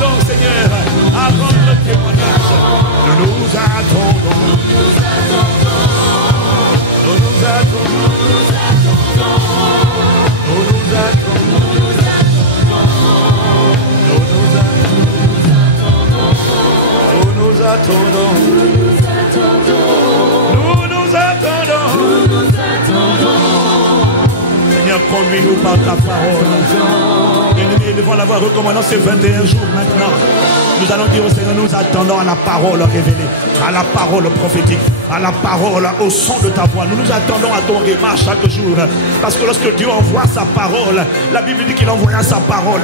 attendons, Seigneur, à rendre témoignage. Nous nous attendons. Nous nous attendons. Nous nous attendons. Nous nous attendons. Seigneur, conduis-nous par ta parole. Bien-aimés, devant l'avoir recommandé ces 21 jours maintenant, nous allons dire au Seigneur, nous attendons à la parole révélée, à la parole prophétique, à la parole, au son de ta voix. Nous nous attendons à ton rhéma chaque jour. Parce que lorsque Dieu envoie sa parole, la Bible dit qu'il envoya sa parole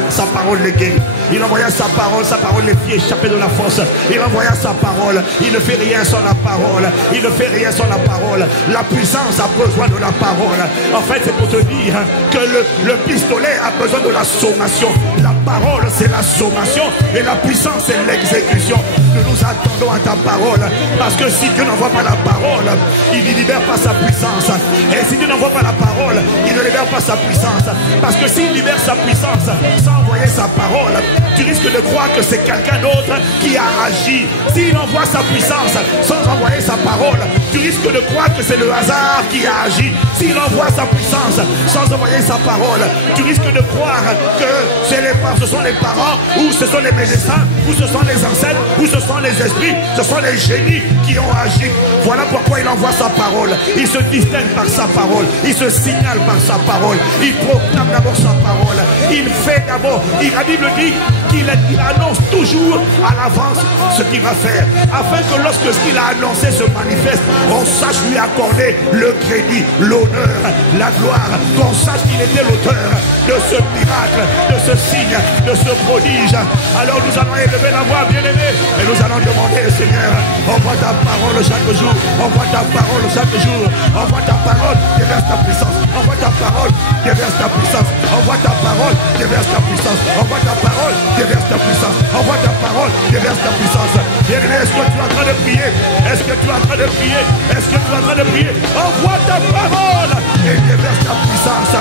les guérit. Il envoya sa parole les fit échapper de la force. Il envoya sa parole. Il ne fait rien sans la parole. Il ne fait rien sans la parole. La puissance a besoin de la parole. En fait, c'est pour te dire que le pistolet a besoin de la sommation. La parole, c'est la sommation. Et la puissance, c'est l'exécution. Nous nous attendons à ta parole. Parce que si Dieu n'envoie pas la parole, il ne libère pas sa puissance. Et si Dieu n'envoie pas la parole, il ne libère pas sa puissance. Parce que s'il libère sa puissance sans envoyer sa parole, tu risques de croire que c'est quelqu'un d'autre qui a agi. S'il envoie sa puissance sans envoyer sa parole, tu risques de croire que c'est le hasard qui a agi. S'il envoie sa puissance sans envoyer sa parole, tu risques de croire que ce sont les parents, ou ce sont les médecins, ou ce sont les ancêtres, ou ce sont les esprits, ce sont les génies qui ont agi. Voilà pourquoi il envoie sa parole. Il se distingue par sa parole. Il se signale par sa parole. Il proclame d'abord sa parole. Il fait d'abord. La Bible dit qu'il annonce toujours à l'avance ce qu'il va faire, afin que lorsque ce qu'il a annoncé se manifeste, on sache lui accorder le crédit, l'honneur, la gloire, qu'on sache qu'il était l'auteur de ce miracle, de ce signe, de ce prodige. Alors nous allons élever la voix, bien-aimés, et nous allons demander, Seigneur, envoie ta parole chaque jour, envoie ta parole chaque jour, envoie ta parole, déverse ta puissance, envoie ta parole, déverse ta puissance, envoie ta parole, déverse ta puissance, envoie ta parole, déverse ta puissance, envoie ta parole, déverse ta puissance. Bien-aimé, est-ce que tu es en train de prier? Est-ce que tu es en train de prier? Est-ce que tu es en train de prier? Envoie ta parole et déverse ta puissance.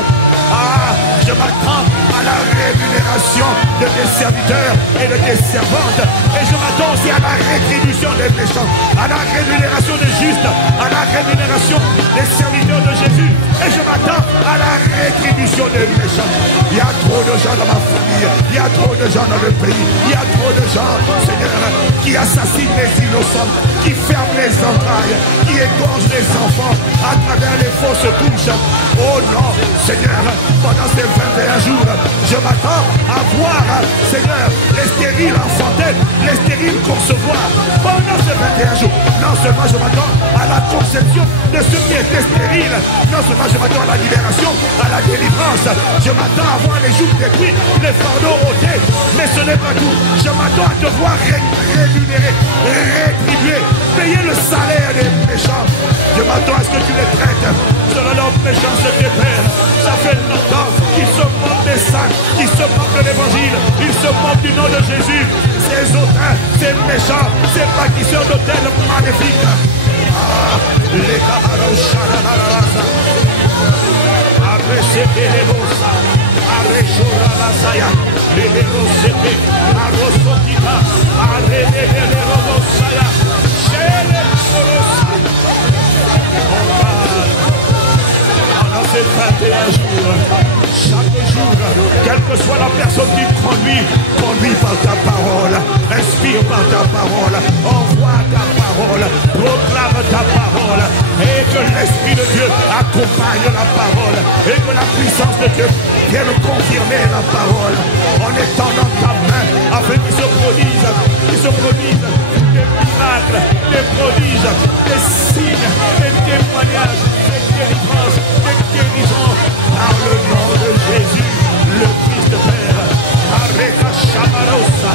Ah, je m'attends à la rémunération de tes serviteurs et de tes servantes. Et je m'attends aussi à la rétribution des méchants, à la rémunération des justes, à la rémunération des serviteurs de Jésus. Et je m'attends à la rétribution des méchants. Il y a trop de gens dans ma famille, il y a trop de gens dans le pays, il y a trop de gens, Seigneur, qui assassinent les innocents, qui ferment les entrailles, qui égorgent les enfants à travers les fausses couches. Oh non, Seigneur, pendant ces 21 jours, je m'attends à voir, Seigneur, les stériles enfanter, les stériles concevoir. Pendant ces 21 jours, non seulement je m'attends à la conception de ceux qui étaient stériles, non seulement je m'attends à la libération, à la délivrance, je m'attends à voir les joues détruits, les fardeaux ôtés, mais ce n'est pas tout. Je m'attends à te voir rémunérer, rétribuer, payer le salaire des méchants. Je m'attends à ce que tu les traites selon leur méchance de tes pères. Ça fait longtemps qu'ils se moquent des saints, qu'ils se moquent de l'évangile, ils se moquent du nom de Jésus. Ces hautains, ces méchants, ces bâtisseurs d'hôtels magnifiques. Ah, les camarades, après c'était les bossa, après Chorabasaya, les Rosette, Arosokita, après les Robosaya, chez les Rosa. Pendant ces 21 jours, chaque jour, quelle que soit la personne qui conduit par ta parole, inspire par ta parole, envoie ta parole, proclame ta parole, et que l'Esprit de Dieu accompagne la parole, et que la puissance de Dieu vienne confirmer la parole, en étendant ta main, afin qu'il se produise des miracles, des prodiges, des signes, des témoignages, des délivrances, des guérisons, par le nom de Jésus, le Christ Père. Arrêta Chamarosa,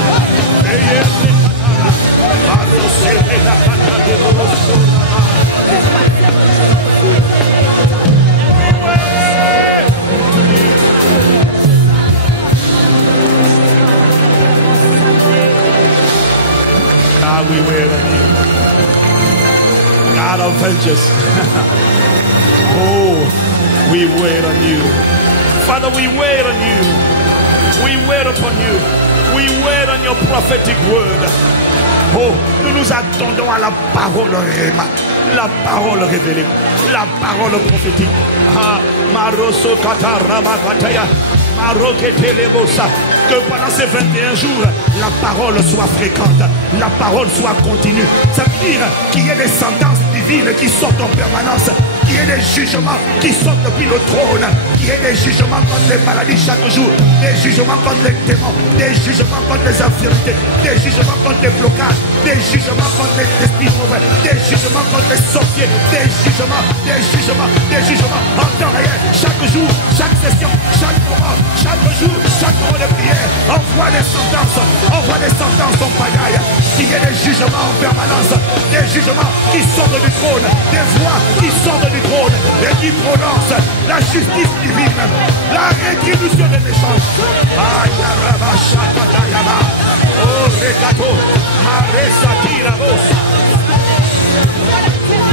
Eyerle Katara, Arosele la Kata de Rosona. God, we wait on you. God of vengeance. Oh, we wait on you. Father, we wait on you. We wait upon you. We wait on your prophetic word. Oh, nous nous attendons à la parole réma, la parole révélée, la parole prophétique. Ah, Maroso Katarama Kataya, Maroketelemosa. Que pendant ces 21 jours, la parole soit fréquente, la parole soit continue. Ça veut dire qu'il y ait des sentences divines qui sortent en permanence, qu'il y ait des jugements qui sortent depuis le trône, qu'il y ait des jugements contre les maladies chaque jour, des jugements contre les démons, des jugements contre les infirmités, des jugements contre les blocages, des jugements contre les esprits mauvais, des jugements contre les sorciers, des jugements en temps réel, chaque jour, chaque session, chaque moment, chaque jour, chaque moment de prière. Envoie des sentences en pagaille, qu'il y ait des jugements en permanence, des jugements qui sortent du trône, des voix qui sortent du trône et qui prononcent la justice divine, la rétribution des méchants. Oh, regato, maresatira vos.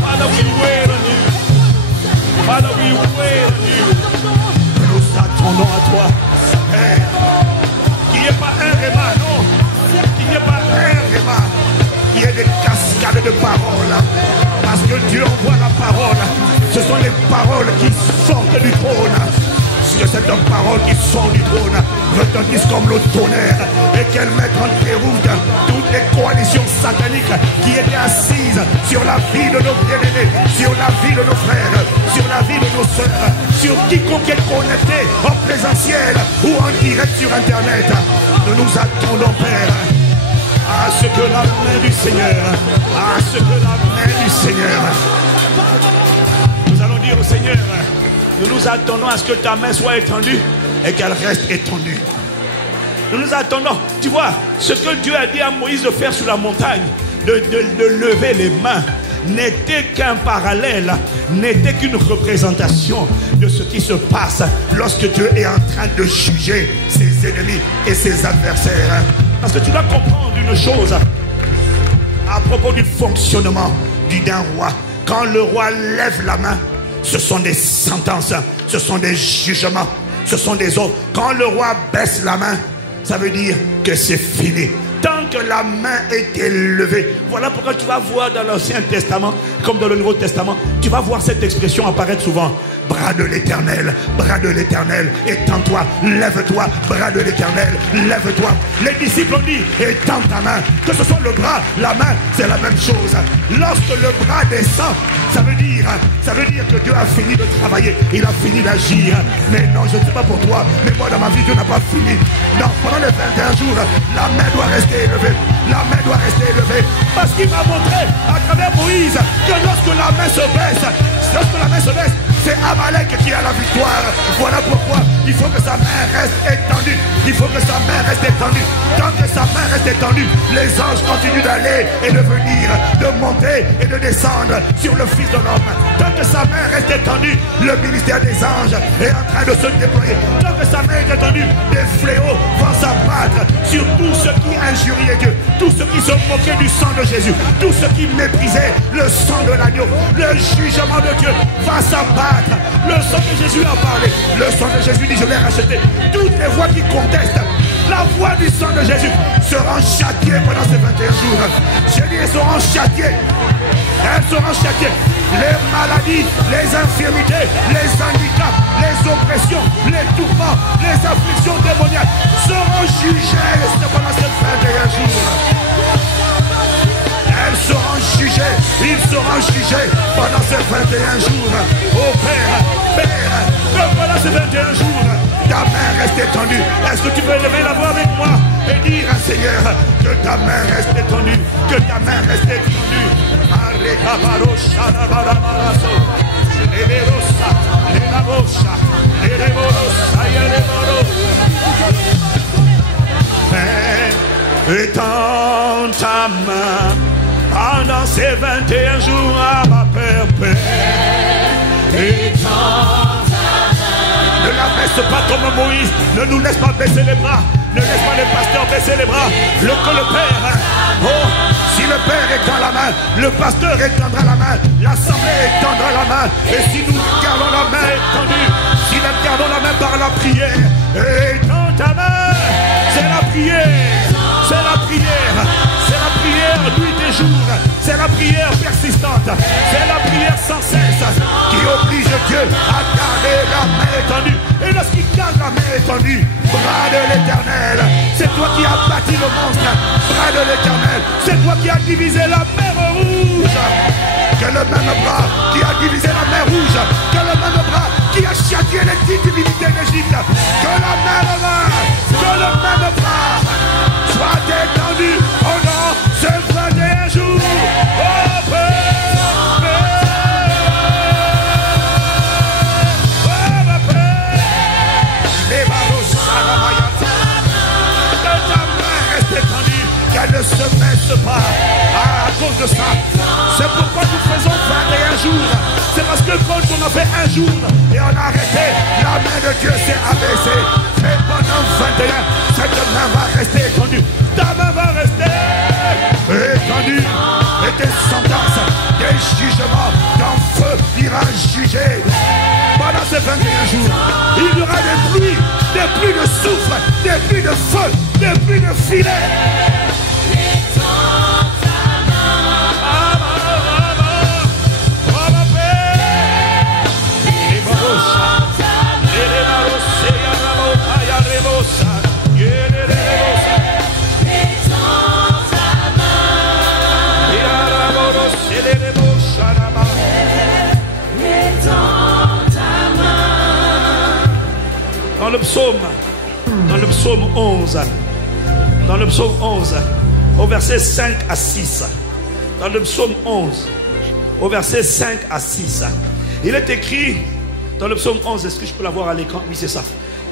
Father, we wait on you. Father, we wait on you. Nous attendons à toi. Qu'il n'y ait pas un réma, non. Qu'il n'y ait pas un réma. Qu'il y ait des cascades de paroles. Parce que Dieu envoie la parole. Ce sont les paroles qui sortent du trône. Que cette parole qui sort du trône retentisse comme le tonnerre et qu'elle mette en déroute toutes les coalitions sataniques qui étaient assises sur la vie de nos bien-aimés, sur la vie de nos frères, sur la vie de nos sœurs, sur quiconque est connecté en présentiel ou en direct sur internet. Nous nous attendons, Père, à ce que la main du Seigneur, à ce que la main du Seigneur, nous allons dire au Seigneur, nous nous attendons à ce que ta main soit étendue et qu'elle reste étendue. Nous nous attendons, tu vois, ce que Dieu a dit à Moïse de faire sur la montagne, de lever les mains, n'était qu'un parallèle, n'était qu'une représentation de ce qui se passe lorsque Dieu est en train de juger ses ennemis et ses adversaires. Parce que tu dois comprendre une chose à propos du fonctionnement d'un roi. Quand le roi lève la main, ce sont des sentences, ce sont des jugements, ce sont des ordres. Quand le roi baisse la main, ça veut dire que c'est fini. Tant que la main est élevée. Voilà pourquoi tu vas voir dans l'Ancien Testament, comme dans le Nouveau Testament, tu vas voir cette expression apparaître souvent. Bras de l'Éternel, étends-toi, lève-toi, bras de l'Éternel, lève-toi. Les disciples ont dit, étends ta main. Que ce soit le bras, la main, c'est la même chose. Lorsque le bras descend, ça veut dire que Dieu a fini de travailler, il a fini d'agir. Mais non, je ne sais pas pour toi, mais moi dans ma vie, Dieu n'a pas fini. Non, pendant les 21 jours, la main doit rester élevée. La main doit rester élevée. Parce qu'il m'a montré à travers Moïse que lorsque la main se baisse, c'est Amalek qui a la victoire. Voilà pourquoi il faut que sa main reste étendue. Il faut que sa main reste étendue. Tant que sa main reste étendue, les anges continuent d'aller et de venir, de monter et de descendre sur le Fils de l'homme. Tant que sa main reste étendue, le ministère des anges est en train de se déployer. Tant que sa main est étendue, des fléaux vont s'abattre sur tous ceux qui injuriaient Dieu, tous ceux qui se moquaient du sang de Jésus, tous ceux qui méprisaient le sang de l'agneau. Le jugement de Dieu va s'abattre. Le sang de Jésus a parlé. Le sang de Jésus dit, je l'ai racheté. Toutes les voix qui contestent la voix du sang de Jésus seront châtiées pendant ces 21 jours. J'ai dit, elles seront châtiées. Elles seront châtiées. Les maladies, les infirmités, les handicaps, les oppressions, les tourments, les afflictions démoniaques seront jugées pendant ces 21 jours. Elles seront jugées, ils seront jugés pendant ces 21 jours. Oh Père, que pendant ces 21 jours, ta main reste étendue. Est-ce que tu peux lever la voix avec moi et dire à Seigneur que ta main reste étendue, que ta main reste étendue. Étends ta main pendant ces 21 jours à ma perpète. Ne la baisse pas comme Moïse. Ne nous laisse pas baisser les bras. Ne laisse pas les pasteurs baisser les bras. Que le Père, si le Père étend la main, le pasteur étendra la main, l'assemblée étendra la main. Et si nous gardons la main étendue, si nous gardons la main par la prière, étends ta main. prière. C'est la prière. C'est la prière nuit et jour. C'est la prière persistante. C'est la prière sans cesse qui oblige Dieu à garder la main étendue. Et lorsqu'il garde la main étendue, bras de l'Éternel, c'est toi qui as bâti le monstre. Bras de l'Éternel, c'est toi qui as divisé la mer rouge. Que le même bras qui a divisé la mer rouge, que le même bras qui a châtié les 10 divinités d'Égypte, que le même bras soit étendu pendant ce 21 jours. Oh, Père, les barreaux que ta main reste étendue, qu'elle ne se baisse pas à cause de ça. C'est pourquoi nous faisons 21 jours. C'est parce que quand on a fait un jour et on a arrêté, la main de Dieu s'est abaissée. Et pendant 21, cette main va rester étendue. Ta main va rester étendue. Et tes sentences, des jugements dans feu ira juger. Pendant ces 21 jours, il y aura des pluies de soufre, des pluies de feu, des pluies de filet. Dans le psaume 11, au verset 5 à 6, dans le psaume 11, au verset 5 à 6, il est écrit, dans le psaume 11, est-ce que je peux l'avoir à l'écran? Oui, c'est ça.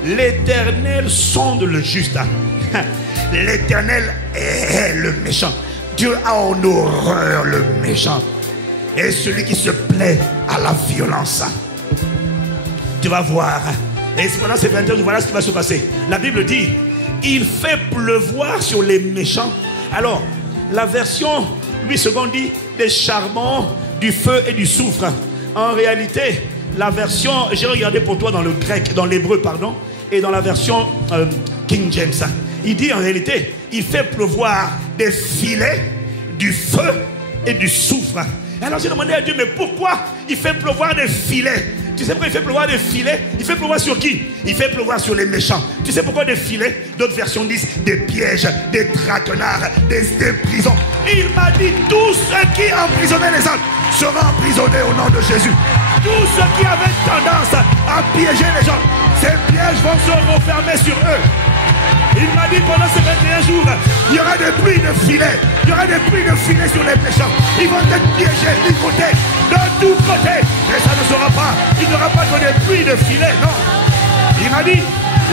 L'Éternel sonde le juste. L'Éternel est le méchant. Dieu a en horreur le méchant. Et celui qui se plaît à la violence. Tu vas voir. Et pendant ces 20 heures, voilà ce qui va se passer. La Bible dit, il fait pleuvoir sur les méchants. Alors, la version 8 secondes dit, des charbons, du feu et du soufre. En réalité, la version, j'ai regardé pour toi dans le grec, dans l'hébreu, pardon, et dans la version King James. Il dit en réalité, il fait pleuvoir des filets, du feu et du soufre. Alors j'ai demandé à Dieu, mais pourquoi il fait pleuvoir des filets? Tu sais pourquoi il fait pleuvoir des filets? Il fait pleuvoir sur qui? Il fait pleuvoir sur les méchants. Tu sais pourquoi des filets? D'autres versions disent des pièges, des traquenards, des prisons. Il m'a dit, tous ceux qui emprisonnaient les autres seront emprisonnés au nom de Jésus. Tous ceux qui avaient tendance à piéger les gens, ces pièges vont se refermer sur eux. Il m'a dit pendant ces 21 jours, il y aura des pluies de filets. Il y aura des pluies de filets sur les méchants. Ils vont être piégés du côté, de tous côtés. Et ça ne sera pas, il n'y aura pas que des pluies de filets, non. Il m'a dit,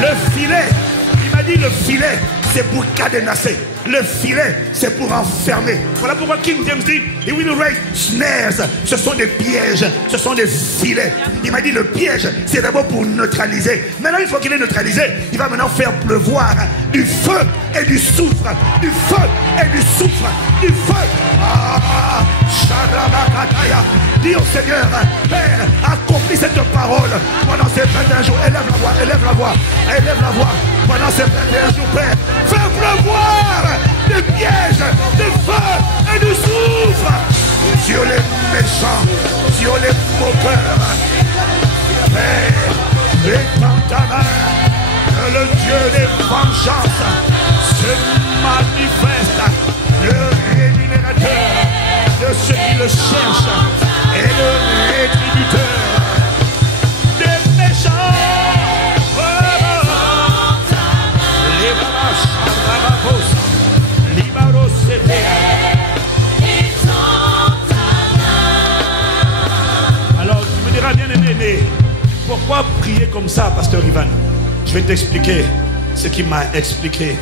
le filet, c'est pour cadenasser. Le filet, c'est pour enfermer. Voilà pourquoi King James dit, he will raise snares. Ce sont des pièges, ce sont des filets. Il m'a dit, le piège, c'est d'abord pour neutraliser. Maintenant, une fois qu'il est neutralisé, il va maintenant faire pleuvoir du feu et du soufre. Du feu et du soufre. Du feu. Ah, Sharabakataya. Dis au Seigneur, Père, accomplis cette parole pendant ces 21 jours. Élève la voix, élève la voix, élève la voix. Pendant ces 21 jours, Père, fais pleuvoir des pièges, du feu et du soufre sur les méchants, sur les moqueurs. Père, étends ta main, que le Dieu des vengeances se manifeste, le rémunérateur de ceux qui le cherchent et le rétributeur des méchants. Alors tu me diras, bien aimé, pourquoi prier comme ça, pasteur Ivan? Je vais t'expliquer ce qu'il m'a expliqué.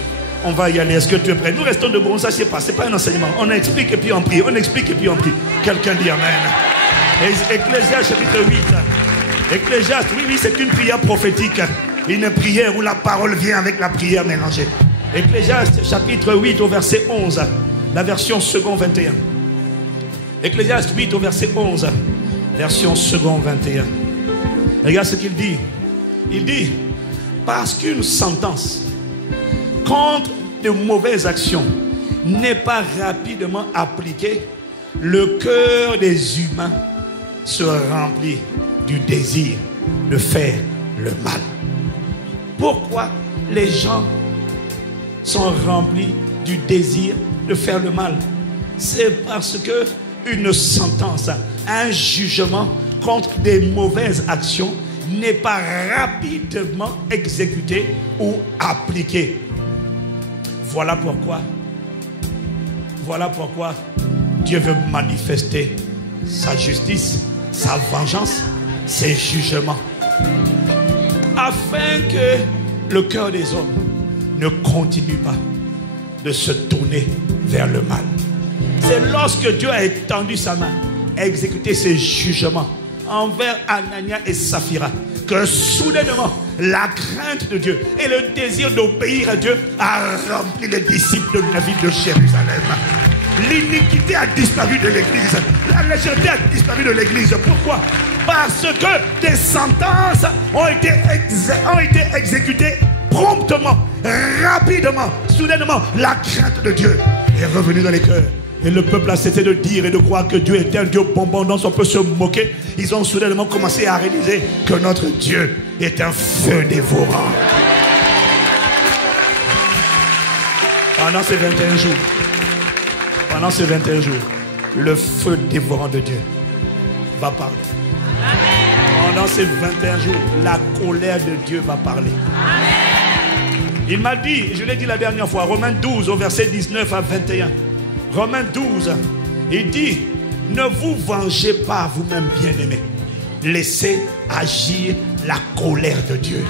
On va y aller, est-ce que tu es prêt? Nous restons debout, on ne s'assied pas, c'est pas un enseignement. On explique et puis on prie, on explique et puis on prie. Quelqu'un dit amen. Ecclésiaste chapitre 8. Ecclésiaste, oui, c'est une prière prophétique. Une prière où la parole vient avec la prière mélangée. Ecclésiaste chapitre 8 au verset 11. La version second 21. Ecclésiaste 8 au verset 11. Version second 21. Regarde ce qu'il dit. Il dit, parce qu'une sentence contre de mauvaises actions n'est pas rapidement appliqué, le cœur des humains se remplit du désir de faire le mal. Pourquoi les gens sont remplis du désir de faire le mal? C'est parce que une sentence, un jugement contre des mauvaises actions n'est pas rapidement exécuté ou appliqué. Voilà pourquoi Dieu veut manifester sa justice, sa vengeance, ses jugements, afin que le cœur des hommes ne continue pas de se tourner vers le mal. C'est lorsque Dieu a étendu sa main, a exécuté ses jugements envers Anania et Saphira, que soudainement la crainte de Dieu et le désir d'obéir à Dieu a rempli les disciples de la ville de Jérusalem. L'iniquité a disparu de l'église, la légèreté a disparu de l'église. Pourquoi? Parce que des sentences ont été exécutées promptement, rapidement, soudainement. La crainte de Dieu est revenue dans les cœurs. Et le peuple a cessé de dire et de croire que Dieu était un Dieu bonbon dont on peut se moquer. Ils ont soudainement commencé à réaliser que notre Dieu est un feu dévorant. Pendant ces 21 jours, le feu dévorant de Dieu va parler. Pendant ces 21 jours, la colère de Dieu va parler. Il m'a dit, je l'ai dit la dernière fois, Romains 12 au verset 19 à 21. Romains 12, il dit, ne vous vengez pas vous-même, bien-aimés. Laissez agir la colère de Dieu.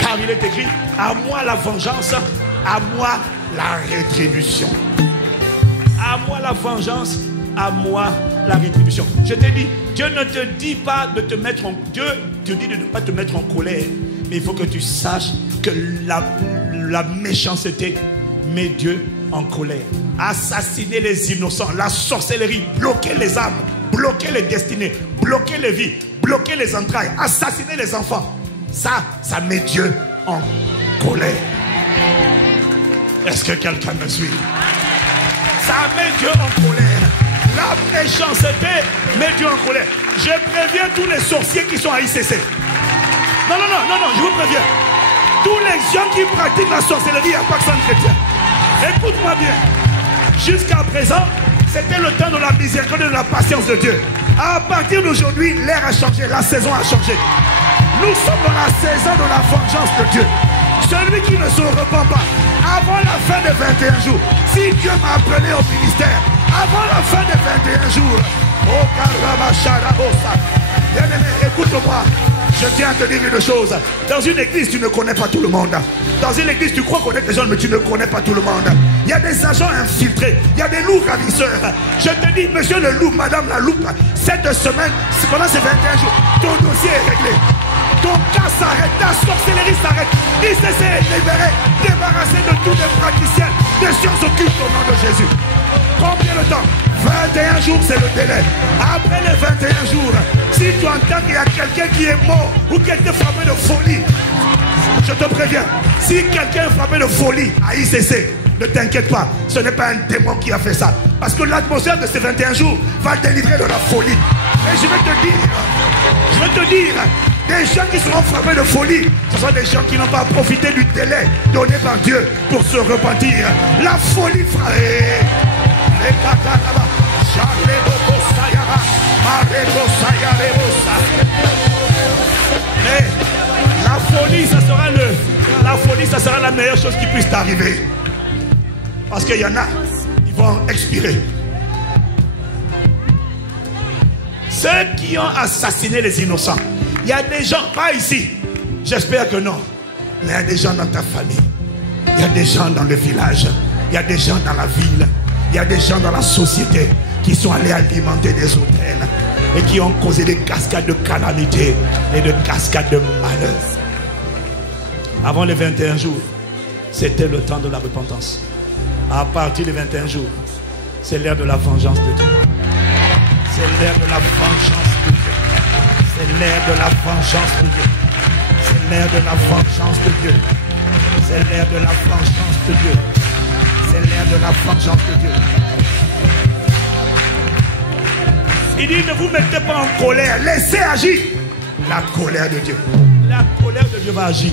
Car il est écrit, à moi la vengeance, à moi la rétribution. À moi la vengeance, à moi la rétribution. Je t'ai dit, Dieu ne te dit pas de te mettre en... Dieu te dit de ne pas te mettre en colère. Mais il faut que tu saches que la méchanceté met Dieu en colère. Assassiner les innocents, la sorcellerie, bloquer les âmes, bloquer les destinées, bloquer les vies, bloquer les entrailles, assassiner les enfants. Ça met Dieu en colère. Est-ce que quelqu'un me suit? Ça met Dieu en colère. La méchanceté met Dieu en colère. Je préviens tous les sorciers qui sont à ICC. Non, je vous préviens. Tous les gens qui pratiquent la sorcellerie à Pakistan chrétien. Écoute-moi bien. Jusqu'à présent, c'était le temps de la miséricorde et de la patience de Dieu. À partir d'aujourd'hui, l'ère a changé, la saison a changé. Nous sommes dans la saison de la vengeance de Dieu. Celui qui ne se repent pas, avant la fin des 21 jours, si Dieu m'a appelé au ministère, avant la fin des 21 jours, oh Karabasharabosa, bien-aimé, écoute-moi. Je tiens à te dire une chose. Dans une église, tu ne connais pas tout le monde. Dans une église, tu crois connaître les gens, mais tu ne connais pas tout le monde. Il y a des agents infiltrés. Il y a des loups ravisseurs. Je te dis, monsieur le loup, madame la loupe, cette semaine, pendant ces 21 jours, ton dossier est réglé. Ton cas s'arrête, ta sorcellerie s'arrête. ICC est libéré, débarrassé de tous les praticiens des sciences occultes au nom de Jésus. Combien de temps? 21 jours, c'est le délai. Après les 21 jours, si tu entends qu'il y a quelqu'un qui est mort ou qui a été frappé de folie, je te préviens, si quelqu'un est frappé de folie à ICC, ne t'inquiète pas, ce n'est pas un démon qui a fait ça. Parce que l'atmosphère de ces 21 jours va délivrer de la folie. Mais je vais te dire, des gens qui seront frappés de folie, ce sont des gens qui n'ont pas profité du délai donné par Dieu pour se repentir. La folie frère. Mais la folie, ça sera la meilleure chose qui puisse t'arriver. Parce qu'il y en a, ils vont expirer. Ceux qui ont assassiné les innocents. Il y a des gens, pas ici, j'espère que non, mais il y a des gens dans ta famille. Il y a des gens dans le village. Il y a des gens dans la ville. Il y a des gens dans la société qui sont allés alimenter des hôtels et qui ont causé des cascades de calamités et de cascades de malheur. Avant les 21 jours, c'était le temps de la repentance. À partir des 21 jours, c'est l'ère de la vengeance de Dieu. C'est l'ère de la vengeance de Dieu. C'est l'ère de la vengeance de Dieu. C'est l'ère de la vengeance de Dieu. C'est l'ère de la vengeance de Dieu. C'est l'ère de la vengeance de Dieu. Il dit, ne vous mettez pas en colère, laissez agir la colère de Dieu. La colère de Dieu va agir.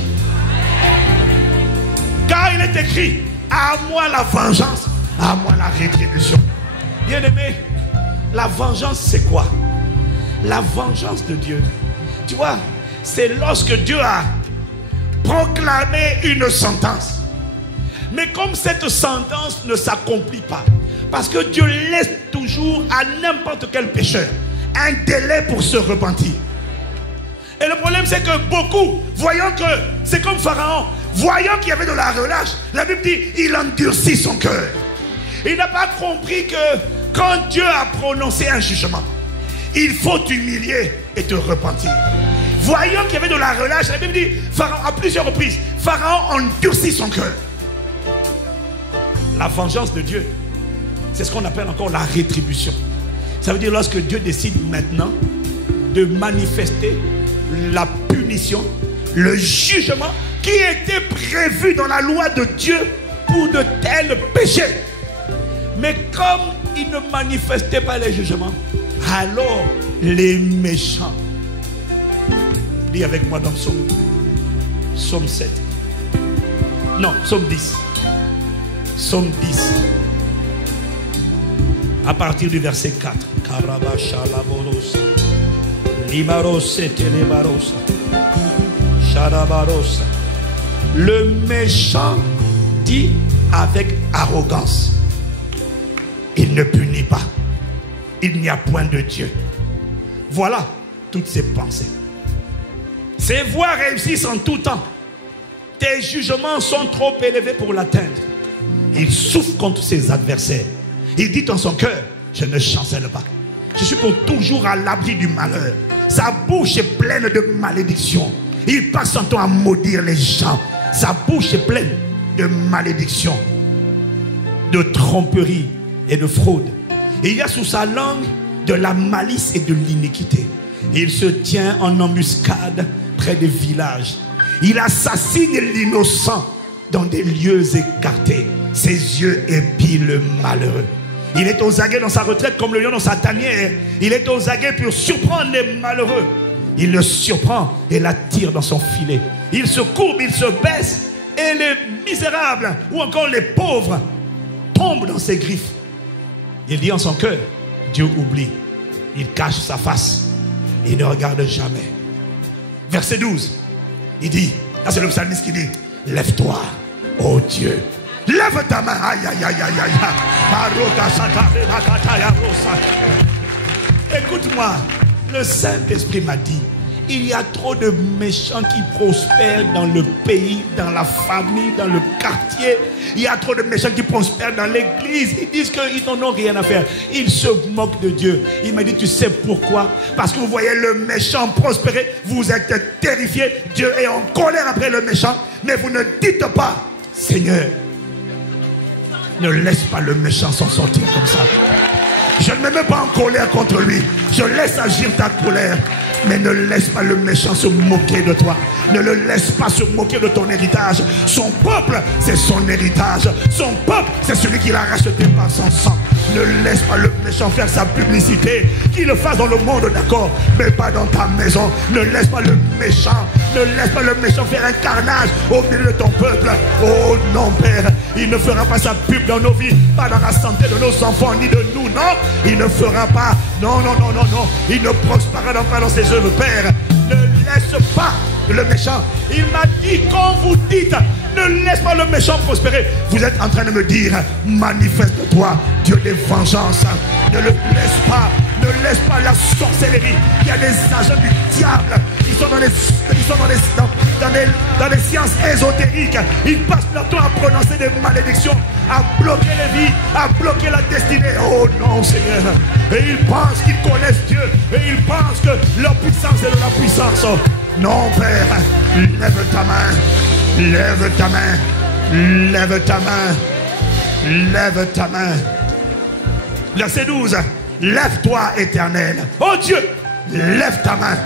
Car il est écrit, à moi la vengeance, à moi la rétribution. Bien-aimé, la vengeance c'est quoi? La vengeance de Dieu, tu vois, c'est lorsque Dieu a proclamé une sentence. Mais comme cette sentence ne s'accomplit pas, parce que Dieu laisse toujours à n'importe quel pécheur un délai pour se repentir. Et le problème c'est que beaucoup, voyant que c'est comme Pharaon, voyant qu'il y avait de la relâche, la Bible dit, il endurcit son cœur. Il n'a pas compris que quand Dieu a prononcé un jugement, il faut t'humilier et te repentir. Voyant qu'il y avait de la relâche, la Bible dit, Pharaon, à plusieurs reprises, Pharaon endurcit son cœur. La vengeance de Dieu, c'est ce qu'on appelle encore la rétribution. Ça veut dire lorsque Dieu décide maintenant de manifester la punition, le jugement qui était prévu dans la loi de Dieu pour de tels péchés. Mais comme il ne manifestait pas les jugements, alors les méchants. Lis avec moi dans Psaume 7. Non, Psaume 10. Psaume 10. À partir du verset 4. Le méchant dit avec arrogance, il ne punit pas. Il n'y a point de Dieu. Voilà toutes ses pensées. Ses voies réussissent en tout temps. Tes jugements sont trop élevés pour l'atteindre. Il souffre contre ses adversaires. Il dit dans son cœur, je ne chancelle pas. Je suis pour toujours à l'abri du malheur. Sa bouche est pleine de malédictions. Il passe son temps à maudire les gens. Sa bouche est pleine de malédictions, de tromperie et de fraude. Il y a sous sa langue de la malice et de l'iniquité. Il se tient en embuscade près des villages. Il assassine l'innocent dans des lieux écartés. Ses yeux épient le malheureux. Il est aux aguets dans sa retraite comme le lion dans sa tanière. Il est aux aguets pour surprendre les malheureux. Il le surprend et l'attire dans son filet. Il se courbe, il se baisse et les misérables ou encore les pauvres tombent dans ses griffes. Il dit en son cœur, Dieu oublie. Il cache sa face. Il ne regarde jamais. Verset 12. Il dit, là c'est le psalmiste qui dit, lève-toi, ô Dieu. Lève ta main. Aïe, aïe, aïe, aïe, aïe. Écoute-moi, le Saint-Esprit m'a dit, il y a trop de méchants qui prospèrent dans le pays, dans la famille, dans le quartier. Il y a trop de méchants qui prospèrent dans l'église. Ils disent qu'ils n'en ont rien à faire. Ils se moquent de Dieu. Il m'a dit, tu sais pourquoi? Parce que vous voyez le méchant prospérer. Vous êtes terrifiés. Dieu est en colère après le méchant. Mais vous ne dites pas, Seigneur, ne laisse pas le méchant s'en sortir comme ça. Je ne me mets pas en colère contre lui. Je laisse agir ta colère. Mais ne laisse pas le méchant se moquer de toi. Ne le laisse pas se moquer de ton héritage. Son peuple, c'est son héritage. Son peuple, c'est celui qu'il a racheté par son sang. Ne laisse pas le méchant faire sa publicité. Qu'il le fasse dans le monde, d'accord, mais pas dans ta maison. Ne laisse pas le méchant. Ne laisse pas le méchant faire un carnage au milieu de ton peuple. Oh non, Père, il ne fera pas sa pub dans nos vies, pas dans la santé de nos enfants, ni de nous, non. Il ne fera pas, non, non, non, non, non. Il ne prospérera pas dans ses œuvres, Père. Ne laisse pas le méchant. Il m'a dit, quand vous dites, ne laisse pas le méchant prospérer, vous êtes en train de me dire, manifeste-toi, Dieu des vengeances. Ne le laisse pas. Ne laisse pas la sorcellerie. Il y a des agents du diable. Ils sont dans les sciences ésotériques. Ils passent leur temps à prononcer des malédictions, à bloquer les vies, à bloquer la destinée. Oh non, Seigneur. Et ils pensent qu'ils connaissent Dieu. Et ils pensent que leur puissance est de la puissance. Non, Père, lève ta main. Lève ta main. Lève ta main. Lève ta main. Verset 12. Lève-toi, Éternel. Oh Dieu, lève ta main.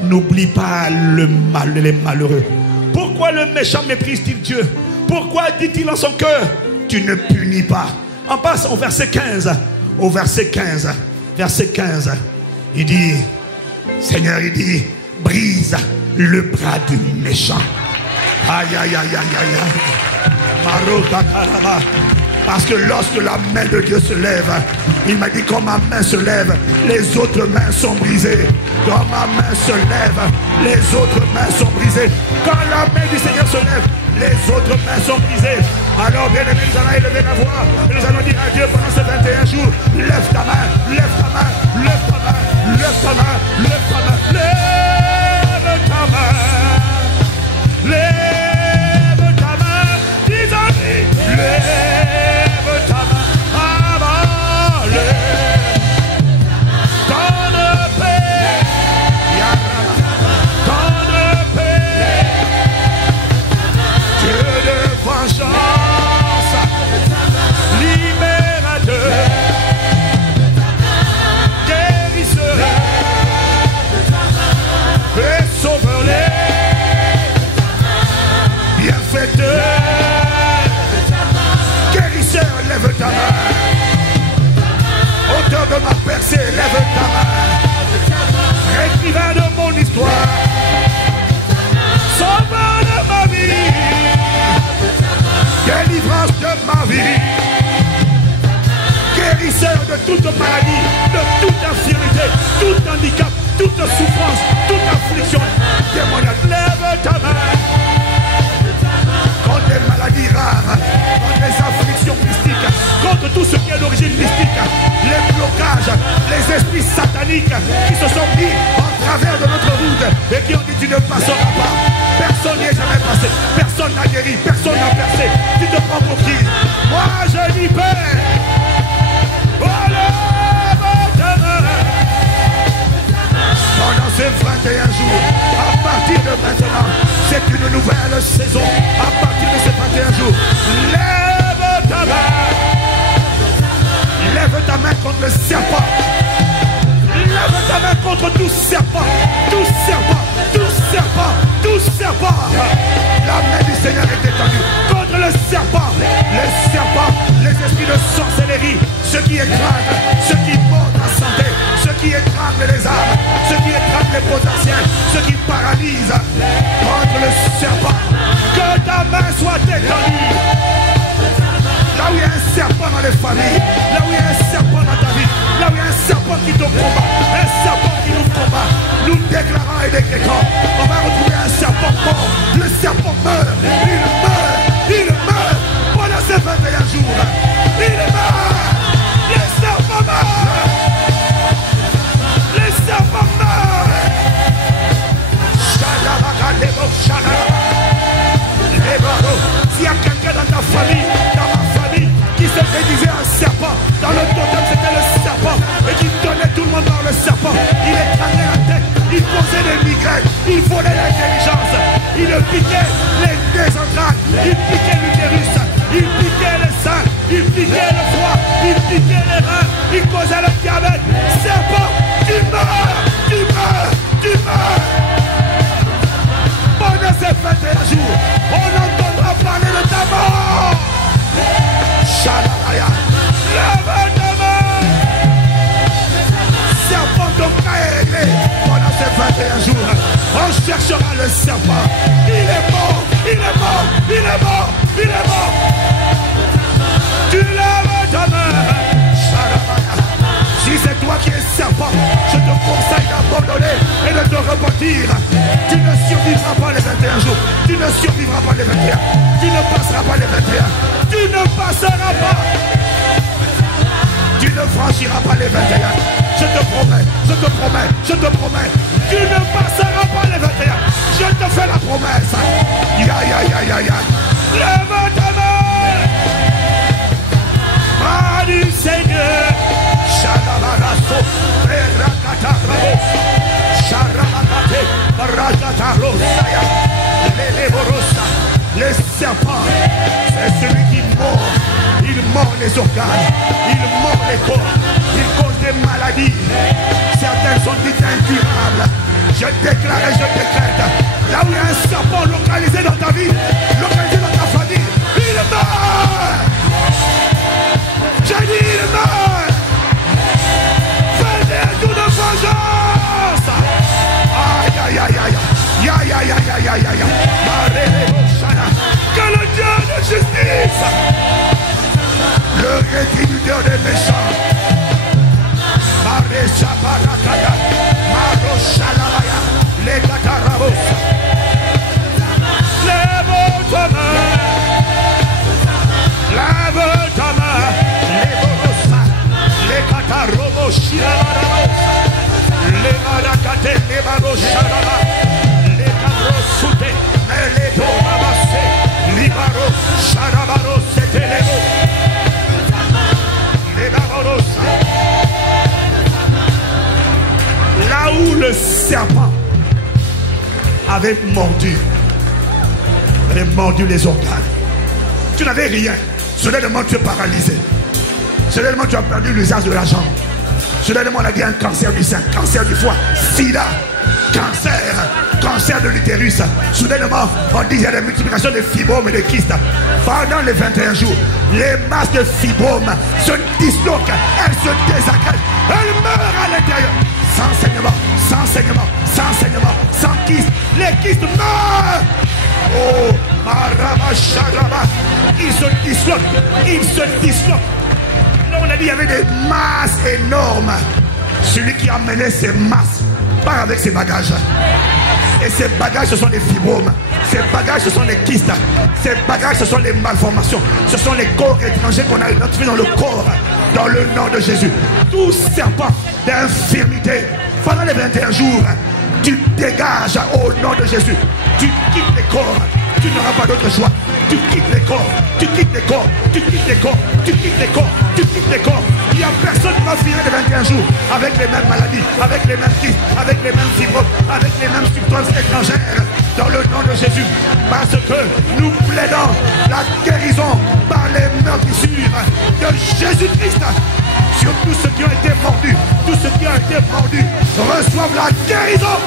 N'oublie pas les malheureux. Pourquoi le méchant méprise-t-il Dieu? Pourquoi dit-il en son cœur, tu ne punis pas. On passe au verset 15. Au verset 15. Verset 15. Il dit, Seigneur, il dit, brise le bras du méchant. Aïe, aïe, aïe, aïe, aïe. Marokakaraba. Parce que lorsque la main de Dieu se lève, il m'a dit quand ma main se lève, les autres mains sont brisées. Quand ma main se lève, les autres mains sont brisées. Quand la main du Seigneur se lève, les autres mains sont brisées. Alors bien aimé, nous allons élever la voix et nous allons dire à Dieu pendant ces 21 jours, lève ta main, lève ta main, lève ta main, lève ta main, lève ta main, lève ta main, lève ta main, dis-lui, lève ta main, avale, donne paix, donne paix, Dieu de vengeance, libérateur, guérisseur et sauveur-les, bienfaiteur, guérisseur, lève ta main, auteur de ma percée, lève ta main, écrivain de mon histoire, sauveur de ma vie, délivrance de ma vie, guérisseur de toute maladie, de toute infirmité, tout handicap, toute souffrance, toute affliction démoniaque, lève ta main contre les maladies rares, contre les afflictions mystiques, contre tout ce qui est d'origine mystique, les blocages, les esprits sataniques qui se sont mis en travers de notre route et qui ont dit tu ne passeras pas. Personne n'y est jamais passé, personne n'a guéri, personne n'a percé. Tu te prends pour qui? Moi je dis Père, lève ta main. Pendant ces 21 jours, à partir de maintenant, c'est une nouvelle saison. À partir de ces 21 jours, lève ta main. Lève ta main contre le serpent. Lève ta main contre tout serpent. Tout serpent. Tout serpent. Tout serpent. La main du Seigneur est étendue contre le serpent. Les serpents, les esprits de sorcellerie, ceux qui écrasent, ceux qui montent la santé, ceux qui étranglent les âmes, ceux qui étranglent les potentiels, ceux qui paralysent contre le serpent. Que ta main soit étendue. Là où il y a un serpent dans les familles, là où il y a un serpent dans ta vie, là où il y a un serpent qui te combat, un serpent qui nous combat, nous déclarons et décrétons, on va retrouver un serpent mort. Le serpent meurt, il meurt pendant ces 21 jours. Il meurt, le serpent meurt, le serpent meurt. S'il y a quelqu'un dans ta famille, dans ma famille, qui se déguisait en serpent, dans le totem c'était le serpent, et qui donnait tout le monde par le serpent, il étranglait la tête, il causait des migraines, il volait l'intelligence, il piquait les entrailles, il piquait l'utérus, il piquait le sein, il piquait le foie, il piquait les reins, il causait le diabète. Serpent, tu meurs, tu meurs, tu meurs. Pendant ces 21 jours, on entendra parler de ta mort. Shalalaya, lève ta main. Serpent, ton cas est réglé. Pendant ces 21 jours, on cherchera le serpent. Il est mort, il est mort, il est mort, il est mort. Tu lèves ta main. Shalalaya. Si c'est toi qui es serpent, je te conseille d'abandonner et de te repentir. Tu ne survivras pas les 21 jours. Tu ne survivras pas les 21. Tu ne passeras pas les 21. Tu ne passeras pas. Tu ne franchiras pas les 21. Je te promets, je te promets, je te promets. Tu ne passeras pas les 21. Je te fais la promesse. Ya. Lève ta main. Bras du Seigneur. Shadabaraso, Perakataros, Sharamate, Barakataros, Leleborosa. Le serpent, c'est celui qui mord. Il mord les organes, il mord les corps, il cause des maladies. Certaines sont dites incurables. Je déclare et je décrète. Là où il y a un serpent localisé dans ta vie, localisé dans ta famille, il meurt. aïe, aïe. Que le Dieu de justice, le rétributeur des méchants, Marécha Barakaya, Maroshalabaya, les Katarabos, lève ta main, lève ta main, les Borosa, les Katarobos, Shirabarosa, les Marakate, les Baroshalaba, les Karosoute, les Domabase, Libaro, Sharabaro, c'était les mots, les Barosa. Là où le serpent avait mordu les organes, tu n'avais rien. Soudainement tu es paralysé. Soudainement tu as perdu l'usage de la jambe. Soudainement on a dit un cancer du sein, cancer du foie, sida, cancer de l'utérus. Soudainement on dit qu'il y a des multiplications de fibromes et de kystes. Pendant les 21 jours, les masses de fibromes se disloquent, elles se désagrègent, elles meurent à l'intérieur. Sans saignement, sans saignement, sans saignement, sans kyste, les kystes meurent. Oh, Maraba Sharaba, ils se disloquent, ils se disloquent. Là on a dit qu'il y avait des masses énormes. Celui qui amenait ces masses part avec ses bagages. Et ces bagages ce sont les fibromes. Ces bagages ce sont les kystes. Ces bagages ce sont les malformations. Ce sont les corps étrangers qu'on a identifiés dans le corps. Dans le nom de Jésus. Tout serpent d'infirmité pendant les 21 jours, tu dégages au nom de Jésus. Tu quittes les corps. Tu n'auras pas d'autre choix. Tu quittes les corps. Tu quittes les corps. Tu quittes les corps. Tu quittes les corps. Tu quittes les corps. Il n'y a personne qui va finir les 21 jours avec les mêmes maladies, avec les mêmes kystes, avec les mêmes fibromes, avec les mêmes substances étrangères. Dans le nom de Jésus. Parce que nous plaidons la guérison par les meurtrissures de Jésus-Christ. Sur tous ceux qui ont été mordus, tous ceux qui ont été mordus reçoivent la guérison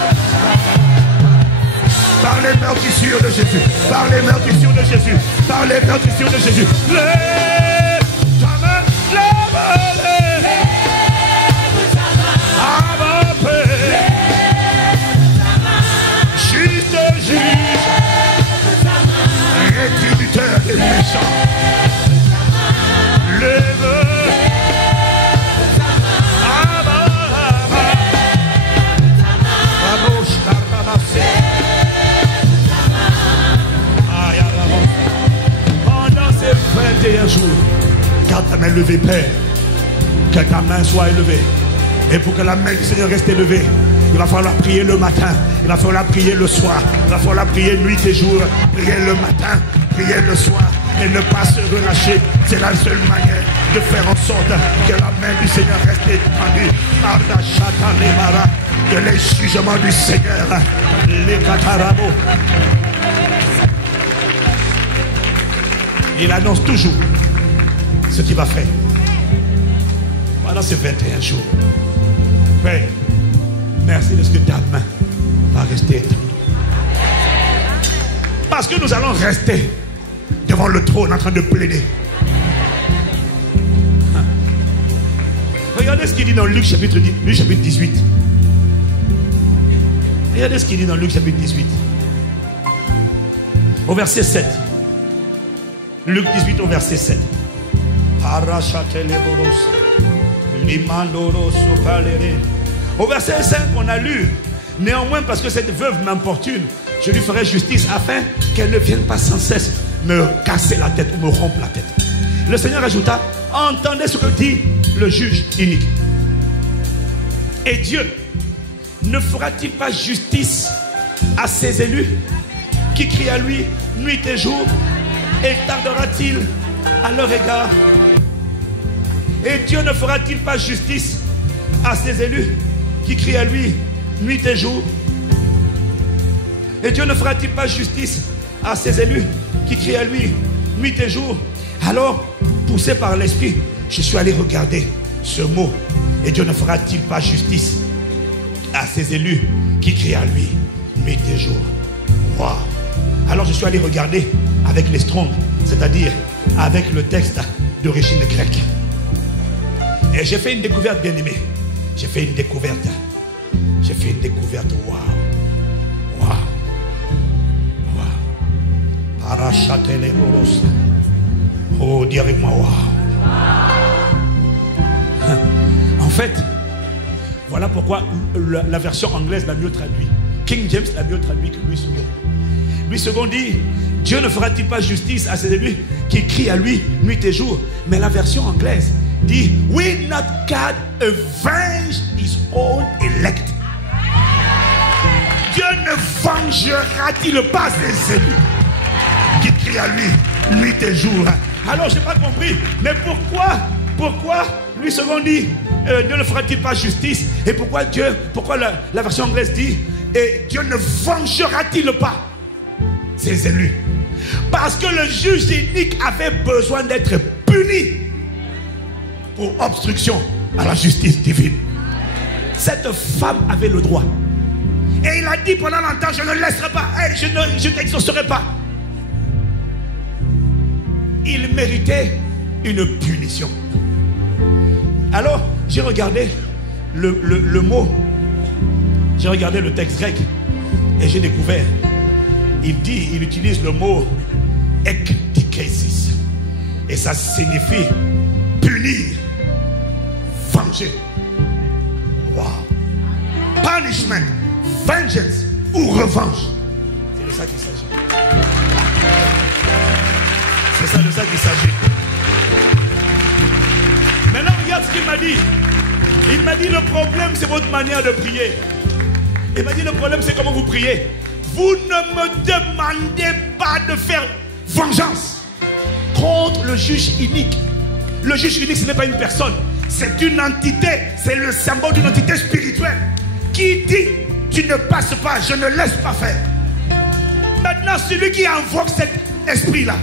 par les meurtrissures de Jésus, par les meurtrissures de Jésus, par les meurtrissures de Jésus. Lève ta main, lève-les, avant peu, juste juge, rétributeur des méchants. Lève. Pendant ces 21 jours, garde ta main levée, Père. Que ta main soit élevée. Et pour que la main du Seigneur reste élevée, il va falloir prier le matin, il va falloir prier le soir, il va falloir prier nuit et jour, prier le matin, prier le soir et ne pas se relâcher. C'est la seule manière de faire en sorte que la main du Seigneur reste étendue. Que les jugements du Seigneur, les catarabos, il annonce toujours ce qu'il va faire pendant ces 21 jours. Père, merci de ce que ta main va rester étendue. Parce que nous allons rester devant le trône en train de plaider. Regardez ce qu'il dit dans Luc chapitre 18. Regardez ce qu'il dit dans Luc chapitre 18. Au verset 7. Luc 18 au verset 7. Au verset 5 on a lu: néanmoins parce que cette veuve m'importune, je lui ferai justice afin qu'elle ne vienne pas sans cesse me casser la tête ou me rompre la tête. Le Seigneur ajouta: entendez ce que dit le juge inique. Et Dieu ne fera-t-il pas justice à ses élus qui crient à lui nuit et jour? Et tardera-t-il à leur égard? Et Dieu ne fera-t-il pas justice à ses élus qui crient à lui nuit et jour? Et Dieu ne fera-t-il pas justice à ses élus qui crient à lui nuit et jour? Alors, poussé par l'Esprit, je suis allé regarder ce mot. Et Dieu ne fera-t-il pas justice à ses élus qui crient à lui nuit et jour? Wow. Alors je suis allé regarder avec les Strong, c'est-à-dire avec le texte d'origine grecque. Et j'ai fait une découverte, bien aimé. J'ai fait une découverte. J'ai fait une découverte. Waouh. Waouh. Oh, dis avec moi, wow. En fait, voilà pourquoi la version anglaise l'a mieux traduit. King James l'a mieux traduit que Louis II. Louis II dit, Dieu ne fera-t-il pas justice à ses élus qui crient à lui nuit et jour? Mais la version anglaise dit, will not God avenge his own elect? Dieu ne vengera-t-il pas ses élus qui crient à lui nuit et jour? Alors je n'ai pas compris, mais pourquoi Louis II dit Dieu ne fera-t-il pas justice? Et pourquoi la version anglaise dit et Dieu ne vengera-t-il pas ses élus? Parce que le juge inique avait besoin d'être puni pour obstruction à la justice divine. Cette femme avait le droit. Et il a dit pendant longtemps, je ne laisserai pas, je n'exaucerai pas. Il méritait une punition. Alors, j'ai regardé le mot, j'ai regardé le texte grec et j'ai découvert, il utilise le mot ekdikesis et ça signifie punir, venger. Wow. Punishment, vengeance ou revanche. C'est de ça qu'il s'agit. C'est de ça qu'il s'agit. Maintenant, regarde ce qu'il m'a dit. Il m'a dit le problème, c'est votre manière de prier. Il m'a dit le problème, c'est comment vous priez. Vous ne me demandez pas de faire vengeance contre le juge unique. Le juge unique, ce n'est pas une personne. C'est une entité. C'est le symbole d'une entité spirituelle qui dit, tu ne passes pas, je ne laisse pas faire. Maintenant, celui qui invoque cet esprit-là,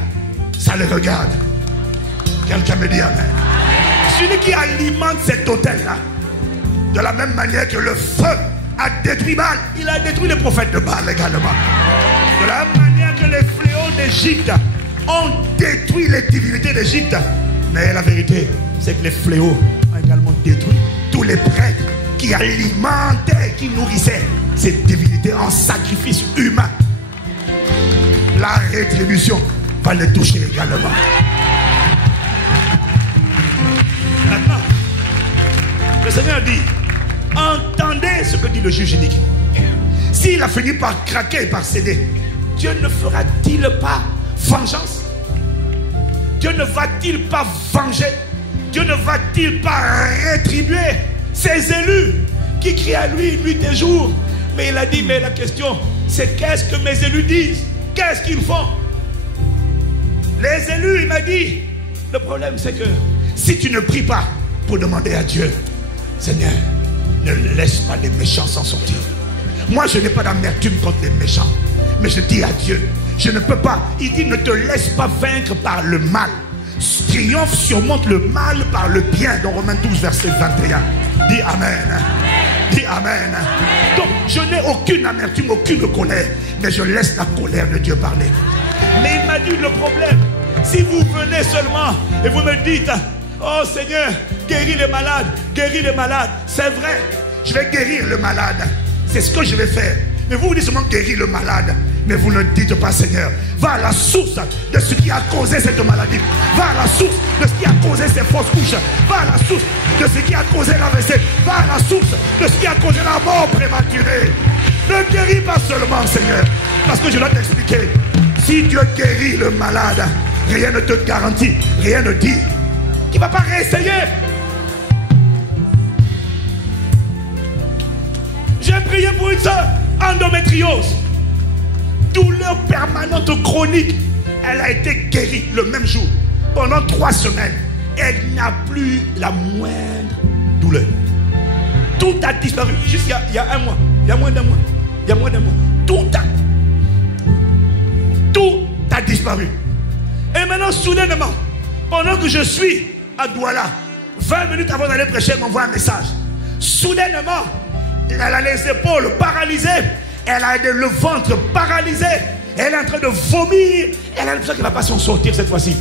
ça le regarde. Quelqu'un me dit amen. Celui qui alimente cet autel-là, de la même manière que le feu a détruit Baal, il a détruit les prophètes de Baal également. De la même manière que les fléaux d'Égypte ont détruit les divinités d'Égypte. Mais la vérité, c'est que les fléaux ont également détruit tous les prêtres qui alimentaient, qui nourrissaient ces divinités en sacrifice humain. La rétribution va les toucher également. Maintenant, le Seigneur dit, entendez ce que dit le juge unique. S'il a fini par craquer et par céder, Dieu ne fera-t-il pas vengeance? Dieu ne va-t-il pas venger? Dieu ne va-t-il pas rétribuer ses élus qui crient à lui nuit et jour? Mais il a dit, mais la question, c'est qu'est-ce que mes élus disent? Qu'est-ce qu'ils font? Les élus, il m'a dit, le problème c'est que si tu ne pries pas pour demander à Dieu, Seigneur, ne laisse pas les méchants s'en sortir. Moi, je n'ai pas d'amertume contre les méchants. Mais je dis à Dieu, je ne peux pas. Il dit, ne te laisse pas vaincre par le mal. Triomphe surmonte le mal par le bien. Dans Romains 12, verset 21. Dis Amen. Dis Amen. Donc, je n'ai aucune amertume, aucune colère. Mais je laisse la colère de Dieu parler. Mais il m'a dit le problème. Si vous venez seulement et vous me dites, oh Seigneur, guéris les malades, c'est vrai, je vais guérir le malade, c'est ce que je vais faire. Mais vous dites seulement guérir le malade, mais vous ne dites pas Seigneur, va à la source de ce qui a causé cette maladie, va à la source de ce qui a causé ces fausses couches, va à la source de ce qui a causé l'AVC, va à la source de ce qui a causé la mort prématurée. Ne guéris pas seulement Seigneur, parce que je dois t'expliquer, si Dieu guérit le malade, rien ne te garantit, rien ne dit qu'il ne va pas réessayer. J'ai prié pour une soeur, endométriose, douleur permanente chronique. Elle a été guérie le même jour, pendant 3 semaines. Elle n'a plus la moindre douleur. Tout a disparu, juste il y a un mois, il y a moins d'un mois, tout a disparu. Et maintenant, soudainement, pendant que je suis à Douala, 20 minutes avant d'aller prêcher, elle m'envoie un message. Soudainement, elle a les épaules paralysées, elle a le ventre paralysé, elle est en train de vomir, elle a l'impression qu'elle ne va pas s'en sortir cette fois-ci.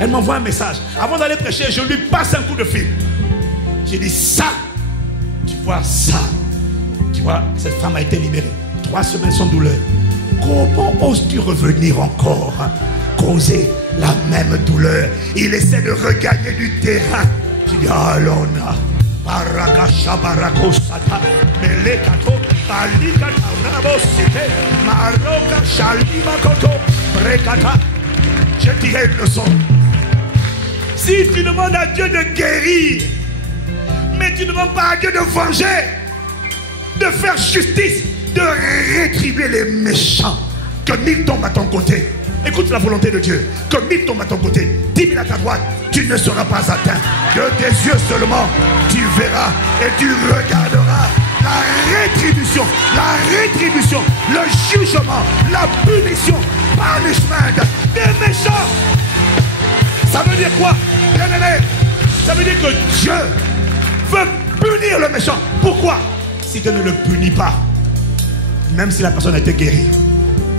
Elle m'envoie un message. Avant d'aller prêcher, je lui passe un coup de fil. J'ai dit ça, tu vois ça. Tu vois, cette femme a été libérée. 3 semaines sans douleur. Comment oses-tu revenir encore, causer la même douleur? Il essaie de regagner du terrain. Tu dis, Alona, Barakacha Barakosata, Melekato, Balikata, Rabosite, Maroka, Shalimakoto, Brekata. Je dirais une leçon. Si tu demandes à Dieu de guérir, mais tu ne demandes pas à Dieu de venger, de faire justice, de rétribuer les méchants, que 1000 tombent à ton côté. Écoute la volonté de Dieu. Que 1000 tombent à ton côté, 10 000 à ta droite, tu ne seras pas atteint. De tes yeux seulement, tu verras et tu regarderas la rétribution, le jugement, la punition, punishment des méchants. Ça veut dire quoi, bien-aimé? Ça veut dire que Dieu veut punir le méchant. Pourquoi? Si Dieu ne le punit pas, même si la personne a été guérie,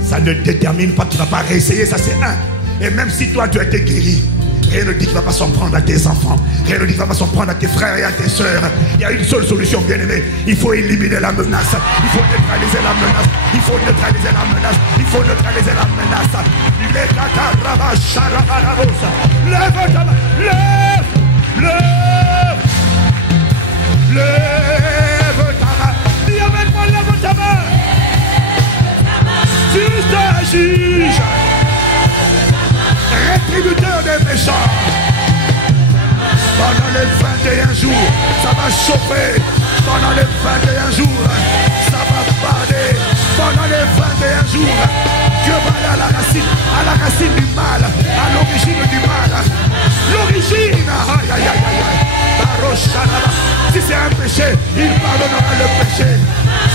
ça ne détermine pas que tu ne vas pas réessayer, ça c'est un. Et même si toi tu as été guéri, rien ne dit qu'il ne va pas s'en prendre à tes enfants. Rien ne dit qu'il ne va pas s'en prendre à tes frères et à tes soeurs. Il y a une seule solution, bien-aimé. Il faut éliminer la menace. Il faut neutraliser la menace. Il faut neutraliser la menace. Il faut neutraliser la menace. Lève ta main. Lève ta main. Dis avec moi, lève ta main. Juste un juge, rétributeur des méchants. Pendant les 21 jours, ça va chauffer. Pendant les 21 jours, ça va bader. Pendant les 21 jours, Dieu va aller à la racine du mal, à l'origine du mal. L'origine, aïe aïe aïe aïe. Si c'est un péché, il pardonnera le péché.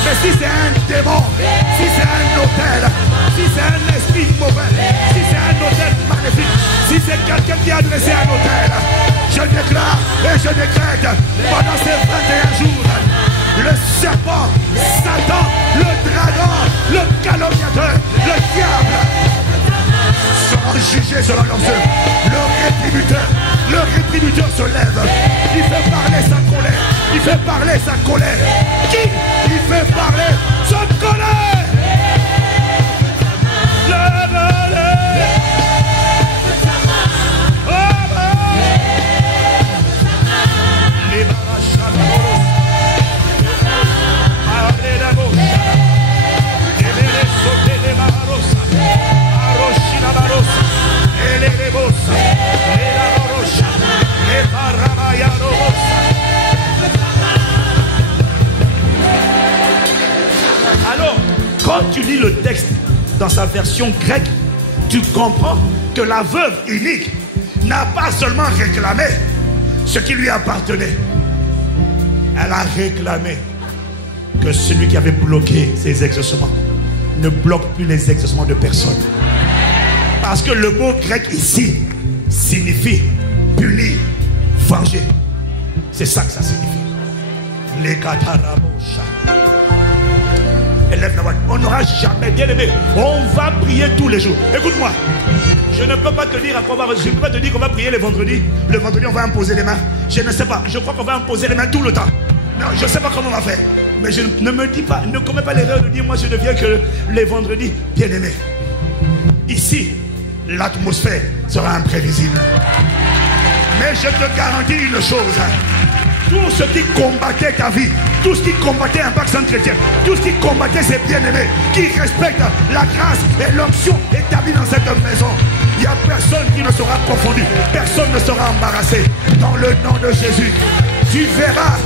Mais si c'est un démon, si c'est un hôtel, si c'est un esprit mauvais, si c'est un hôtel maléfique, si c'est quelqu'un qui a dressé un hôtel, je déclare et je décrète pendant ces 21 jours, le serpent, Satan, le dragon, le calomniateur, le diable seront jugés selon leurs œuvres. Le rétributeur se lève. Il fait parler sa colère. Il fait parler sa colère. Qui? Il fait parler sa colère. Lève-le. Alors, quand tu lis le texte dans sa version grecque, tu comprends que la veuve unique n'a pas seulement réclamé ce qui lui appartenait. Elle a réclamé que celui qui avait bloqué ses exaucements ne bloque plus les exaucements de personne. Parce que le mot grec ici signifie punir, venger. C'est ça que ça signifie. Les katarabosha. Élève la voix. On n'aura jamais, bien aimé. On va prier tous les jours. Écoute-moi. Je ne peux pas te dire à quoi je ne peux pas te dire qu'on va prier les vendredis. Le vendredi, on va imposer les mains. Je ne sais pas. Je crois qu'on va imposer les mains tout le temps. Non, je ne sais pas comment on va faire. Mais je ne me dis pas, ne commets pas l'erreur de dire moi je ne viens que les vendredis. Bien aimé. Ici, l'atmosphère sera imprévisible. Mais je te garantis une chose. Tout ce qui combattait ta vie, tout ce qui combattait Impact Centre Chrétien, tout ce qui combattait ses bien-aimés, qui respectent la grâce et l'onction établie dans cette maison, il n'y a personne qui ne sera confondu, personne ne sera embarrassé. Dans le nom de Jésus, tu verras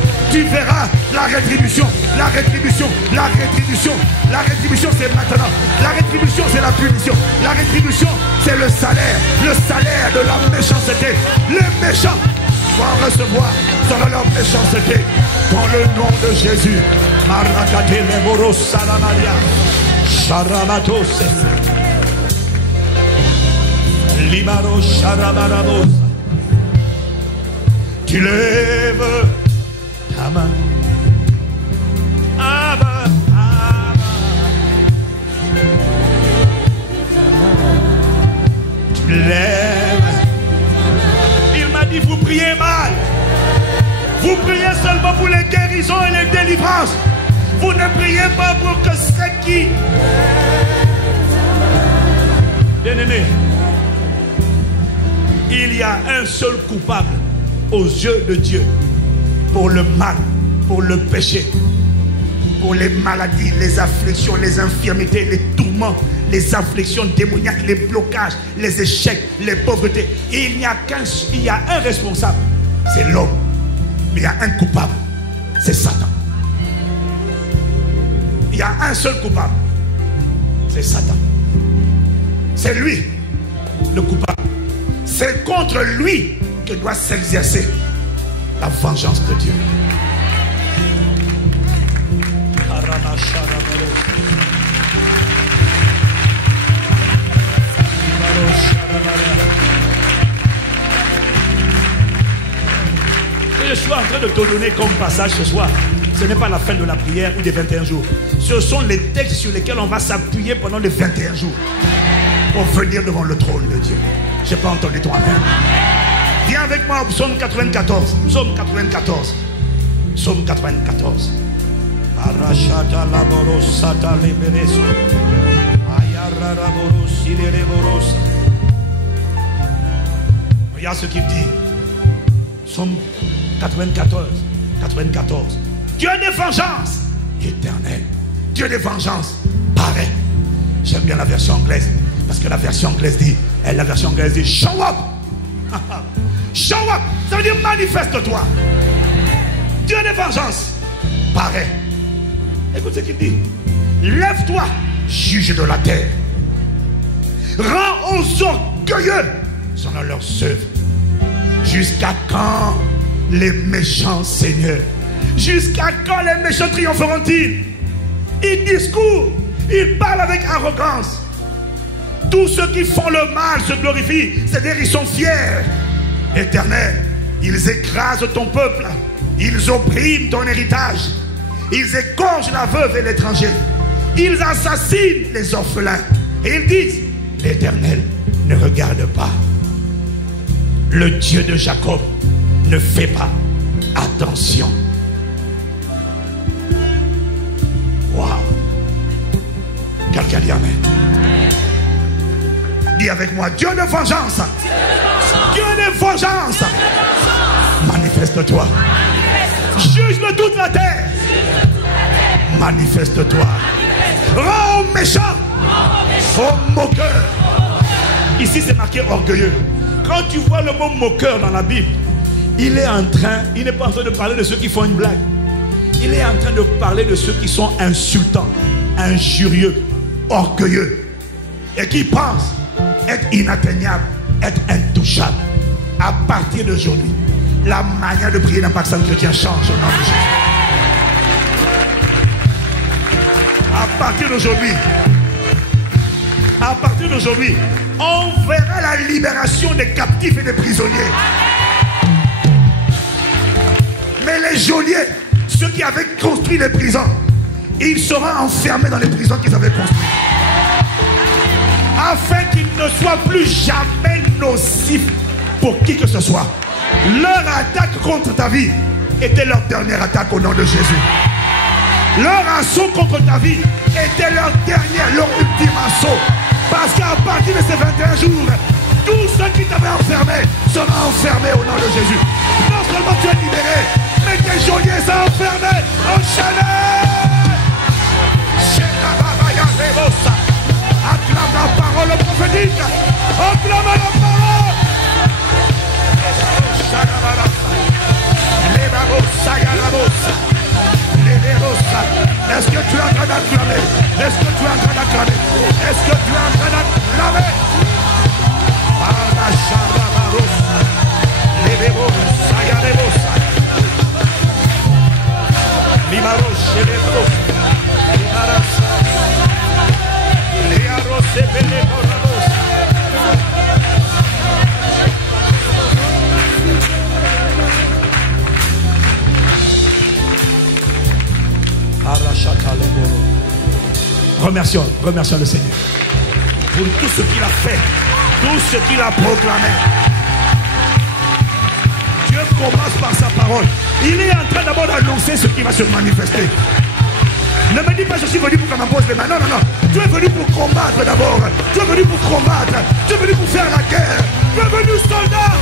la rétribution, la rétribution, la rétribution. La rétribution c'est maintenant, la rétribution c'est la punition, la rétribution c'est le salaire de la méchanceté. Les méchants vont recevoir selon leur méchanceté. Dans le nom de Jésus. Marakate Lemoro Salamaria Sharabatos Limaro Sharabarabos. Tu lèves ta main. Abba, Abba. Tu lèves. Il m'a dit vous priez mal. Vous priez seulement pour les guérisons et les délivrances. Vous ne priez pas pour que ceux qui Bien-aimé, il y a un seul coupable aux yeux de Dieu pour le mal, pour le péché, pour les maladies, les afflictions, les infirmités, les tourments, les afflictions démoniaques, les blocages, les échecs, les pauvretés. Il y a un responsable, c'est l'homme. Mais il y a un coupable, c'est Satan. Il y a un seul coupable, c'est Satan. C'est lui, le coupable. C'est contre lui que doit s'exercer la vengeance de Dieu. Je suis en train de te donner comme passage ce soir. Ce n'est pas la fin de la prière ou des 21 jours. Ce sont les textes sur lesquels on va s'appuyer pendant les 21 jours pour venir devant le trône de Dieu. Je n'ai pas entendu ton amen. Viens avec moi au psaume 94. Psaume 94. Psaume 94. Regarde ce qu'il dit. Psaume 94. 94. Dieu de vengeance éternelle. Dieu de vengeance pareil. J'aime bien la version anglaise. Parce que la version anglaise dit, show up. Show up. Ça veut dire manifeste-toi. Dieu de vengeance pareil. Écoute ce qu'il dit. Lève-toi, juge de la terre. Rends aux orgueilleux selon leurs œuvres. Jusqu'à quand les méchants seigneurs? Jusqu'à quand les méchants triompheront-ils? Ils discourent, ils parlent avec arrogance. Tous ceux qui font le mal se glorifient, c'est-à-dire ils sont fiers. Éternel, ils écrasent ton peuple, ils oppriment ton héritage, ils égorgent la veuve et l'étranger, ils assassinent les orphelins. Et ils disent, l'Éternel ne regarde pas. Le Dieu de Jacob ne fait pas attention. Waouh! Quelqu'un dit amen. Dis avec moi, Dieu de vengeance. Dieu de vengeance. Manifeste-toi. Juge-le toute la terre. Manifeste-toi. Rends aux méchants, aux moqueurs. Ici c'est marqué orgueilleux. Quand tu vois le mot moqueur dans la Bible, il n'est pas en train de parler de ceux qui font une blague. Il est en train de parler de ceux qui sont insultants, injurieux, orgueilleux et qui pensent être inatteignables, être intouchables. À partir d'aujourd'hui, la manière de prier d'Impact Centre Chrétien change au nom de Jésus. À partir d'aujourd'hui, on verra la libération des captifs et des prisonniers. Mais les geôliers, ceux qui avaient construit les prisons, ils seront enfermés dans les prisons qu'ils avaient construites. Afin qu'ils ne soient plus jamais nocifs pour qui que ce soit. Leur attaque contre ta vie était leur dernière attaque au nom de Jésus. Leur assaut contre ta vie était leur ultime assaut. Parce qu'à partir de ces 21 jours, tous ceux qui t'avaient enfermé seront enfermés au nom de Jésus. Non seulement tu es libéré, mais tes geôliers sont enfermés, enchaînés. Acclame la parole prophétique. Acclame la parole. Est-ce que tu es en train d'acclamer? Est-ce que tu es en train d'acclamer? Est-ce que tu es en train d'acclamer? Remercions le Seigneur pour tout ce qu'il a fait, tout ce qu'il a proclamé. Dieu commence par sa parole. Il est en train d'abord d'annoncer ce qui va se manifester. Ne me dis pas je suis venu pour qu'on m'impose les mains. Non, non, non. Tu es venu pour combattre d'abord. Tu es venu pour combattre. Tu es venu pour faire la guerre. Tu es venu soldat.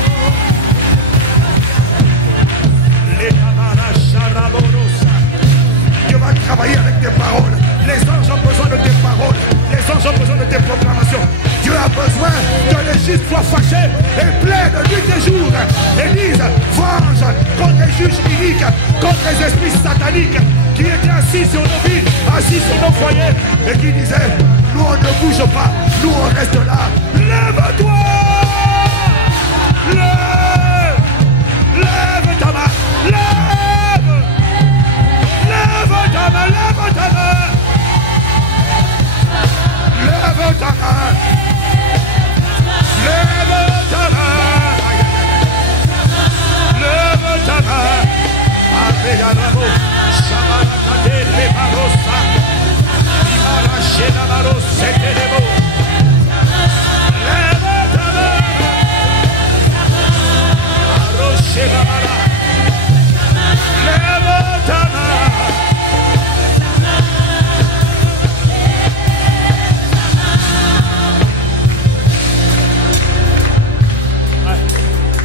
Dieu va travailler avec tes paroles. Les anges ont besoin de tes paroles. Les anges ont besoin de tes proclamations. Dieu a besoin que les justes soient fâchés et plaident nuit et jour et disent venge contre les juges iniques, contre les esprits sataniques qui étaient assis sur nos vies, assis sur nos foyers et qui disaient nous on ne bouge pas, nous on reste là. Lève-toi! Lève ta main! Lève! Lève ta main! Lève ta main! Lève ta main! Lève ta main! Lève ta main! Apegarabo, Shabarakate, Lebarosa, Imarachena Baros, Setelebo. Lève ta main! Arochena Bara. Lève ta main!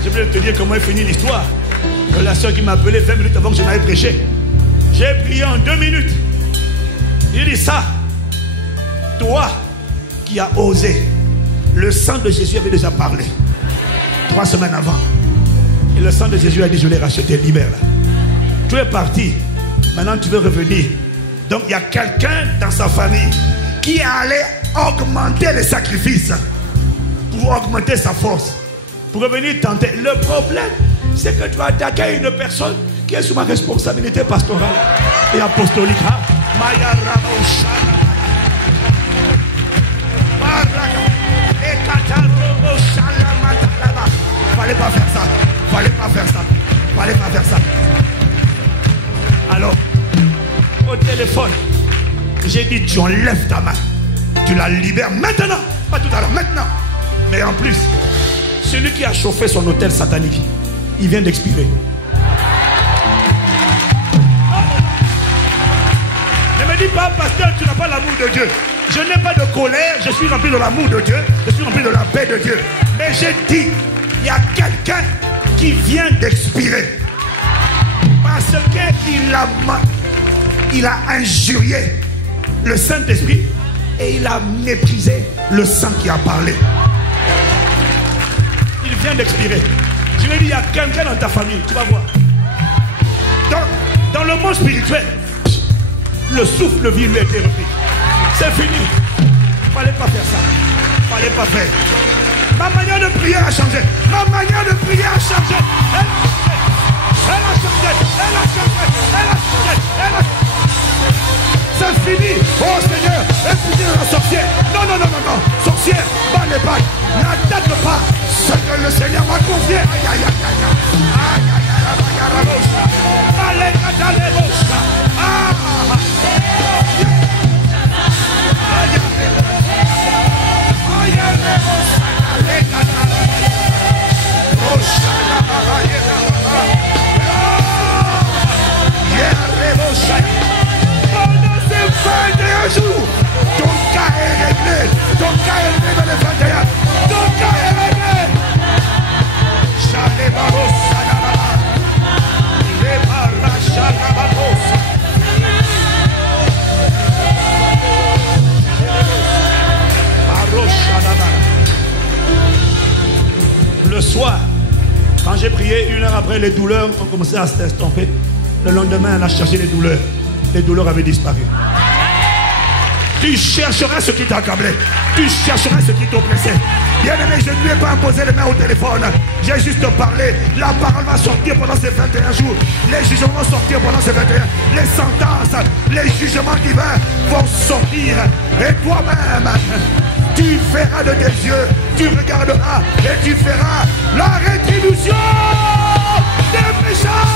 Je vais te dire comment est finie l'histoire. La soeur qui m'a appelé 20 minutes avant que je n'aille prêcher. J'ai prié en 2 minutes. Il dit ça. Toi qui as osé. Le sang de Jésus avait déjà parlé 3 semaines avant. Et le sang de Jésus a dit je l'ai racheté, libère. Tu es parti. Maintenant tu veux revenir. Donc il y a quelqu'un dans sa famille qui allait augmenter les sacrifices pour augmenter sa force. Pour revenir tenter. Le problème, c'est que tu vas attaquer à une personne qui est sous ma responsabilité pastorale et apostolique. Fallait pas faire ça. Fallait pas faire ça. Fallait pas faire ça. Alors, au téléphone, j'ai dit, tu enlèves ta main. Tu la libères maintenant. Pas tout à l'heure, maintenant. Mais en plus, celui qui a chauffé son hôtel satanique, il vient d'expirer. Ne me dis pas, pasteur, tu n'as pas l'amour de Dieu. Je n'ai pas de colère, je suis rempli de l'amour de Dieu, je suis rempli de la paix de Dieu. Mais j'ai dit, il y a quelqu'un qui vient d'expirer. Parce qu'il a injurié le Saint-Esprit et il a méprisé le sang qui a parlé. Il vient d'expirer. Je lui ai dit, il y a quelqu'un dans ta famille, tu vas voir. Dans le monde spirituel, le souffle de vie lui a été repris. C'est fini. Fallait pas faire ça. Fallait pas faire. Ma manière de prier a changé. Ma manière de prier a changé. Elle a changé. Elle a changé. Elle a changé. Elle a changé. C'est fini. Oh Seigneur, écoutez la sorcière. Non, non, non, non, non. Sorcière, bas les bagues. N'attaque pas ce que le Seigneur m'a confié. Aïe, aïe, aïe, aïe. Aïe, aïe, aïe, aïe, aïe, aïe, pendant ces 21 jours, ton cas est réglé. Ton cas est réglé dans les 21. Ton cas est réglé. Le soir, quand j'ai prié, 1 heure après, les douleurs ont commencé à s'estomper. Le lendemain, elle a cherché les douleurs. Les douleurs avaient disparu. Tu chercheras ce qui t'accablait. Tu chercheras ce qui t'oppressait. Bien aimé, je ne lui ai pas imposé les mains au téléphone. J'ai juste parlé. La parole va sortir pendant ces 21 jours. Les jugements vont sortir pendant ces 21. Les sentences, les jugements divins vont sortir. Et toi-même, tu verras de tes yeux. Tu regarderas et tu feras la rétribution des méchants.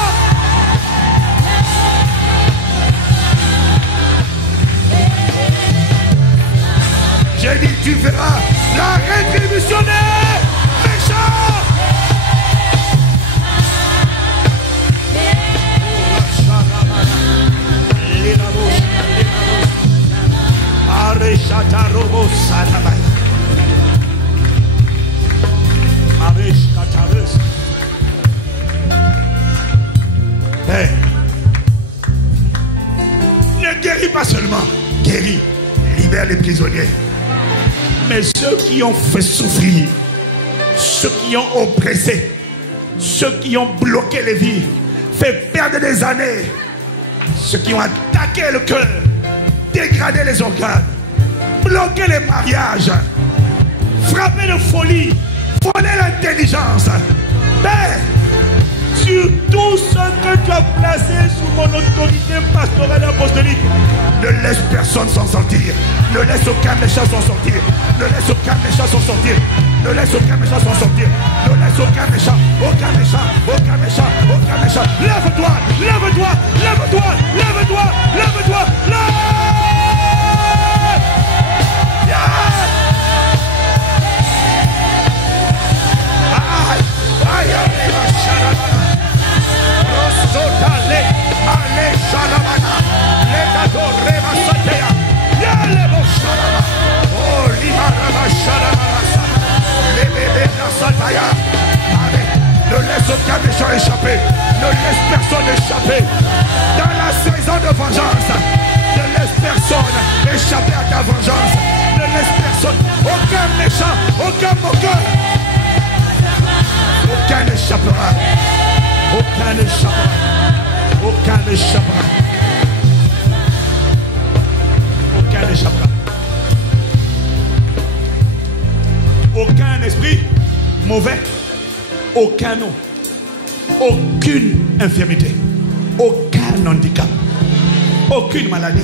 J'ai dit, tu verras la rétribution des méchants. Père, ne guéris pas seulement, guéris, libère les prisonniers. Mais ceux qui ont fait souffrir, ceux qui ont oppressé, ceux qui ont bloqué les vies, fait perdre des années, ceux qui ont attaqué le cœur, dégradé les organes, bloqué les mariages, frappé de folie, volé l'intelligence. Père, sur tout ce que tu as placé sous mon autorité pastorale et apostolique, ne laisse personne s'en sortir. Ne laisse aucun méchant s'en sortir. Ne laisse aucun méchant s'en sortir. Ne laisse aucun méchant s'en sortir. Ne laisse aucun méchant, aucun méchant, aucun méchant, aucun méchant. Lève-toi, lève-toi, lève-toi, lève-toi, lève-toi, lève! Ne laisse aucun méchant échapper. Ne laisse personne échapper. Dans la saison de vengeance, ne laisse personne échapper à ta vengeance. Ne laisse personne, aucun méchant, aucun moqueur. Aucun n'échappera. Aucun n'échappera. Aucun n'échappera. Aucun n'échappera. Aucun esprit mauvais, aucun nom, aucune infirmité, aucun handicap, aucune maladie.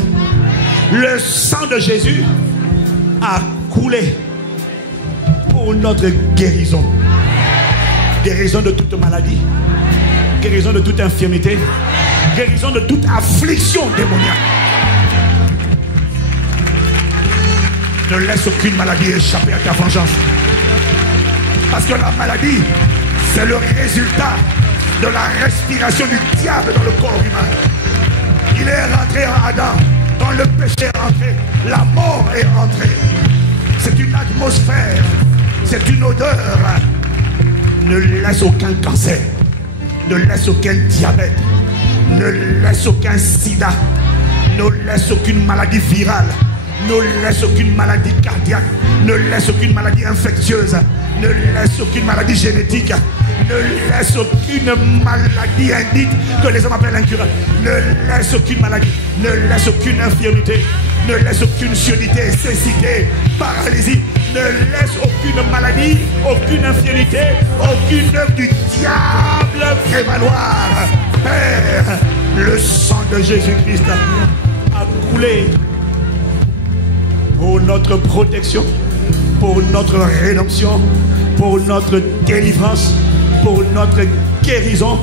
Le sang de Jésus a coulé pour notre guérison. Guérison de toute maladie, guérison de toute infirmité, guérison de toute affliction démoniaque. Ne laisse aucune maladie échapper à ta vengeance. Parce que la maladie, c'est le résultat de la respiration du diable dans le corps humain. Il est rentré en Adam. Quand le péché est rentré, la mort est rentrée. C'est une atmosphère, c'est une odeur. Ne laisse aucun cancer, ne laisse aucun diabète, ne laisse aucun sida, ne laisse aucune maladie virale, ne laisse aucune maladie cardiaque, ne laisse aucune maladie infectieuse, ne laisse aucune maladie génétique, ne laisse aucune maladie indite que les hommes appellent incurable, ne laisse aucune maladie, ne laisse aucune infirmité, ne laisse aucune surdité, cécité, paralysie, ne laisse aucune maladie, aucune infirmité, aucune œuvre du diable prévaloir. Père, le sang de Jésus-Christ a coulé pour notre protection, pour notre rédemption, pour notre délivrance, pour notre guérison.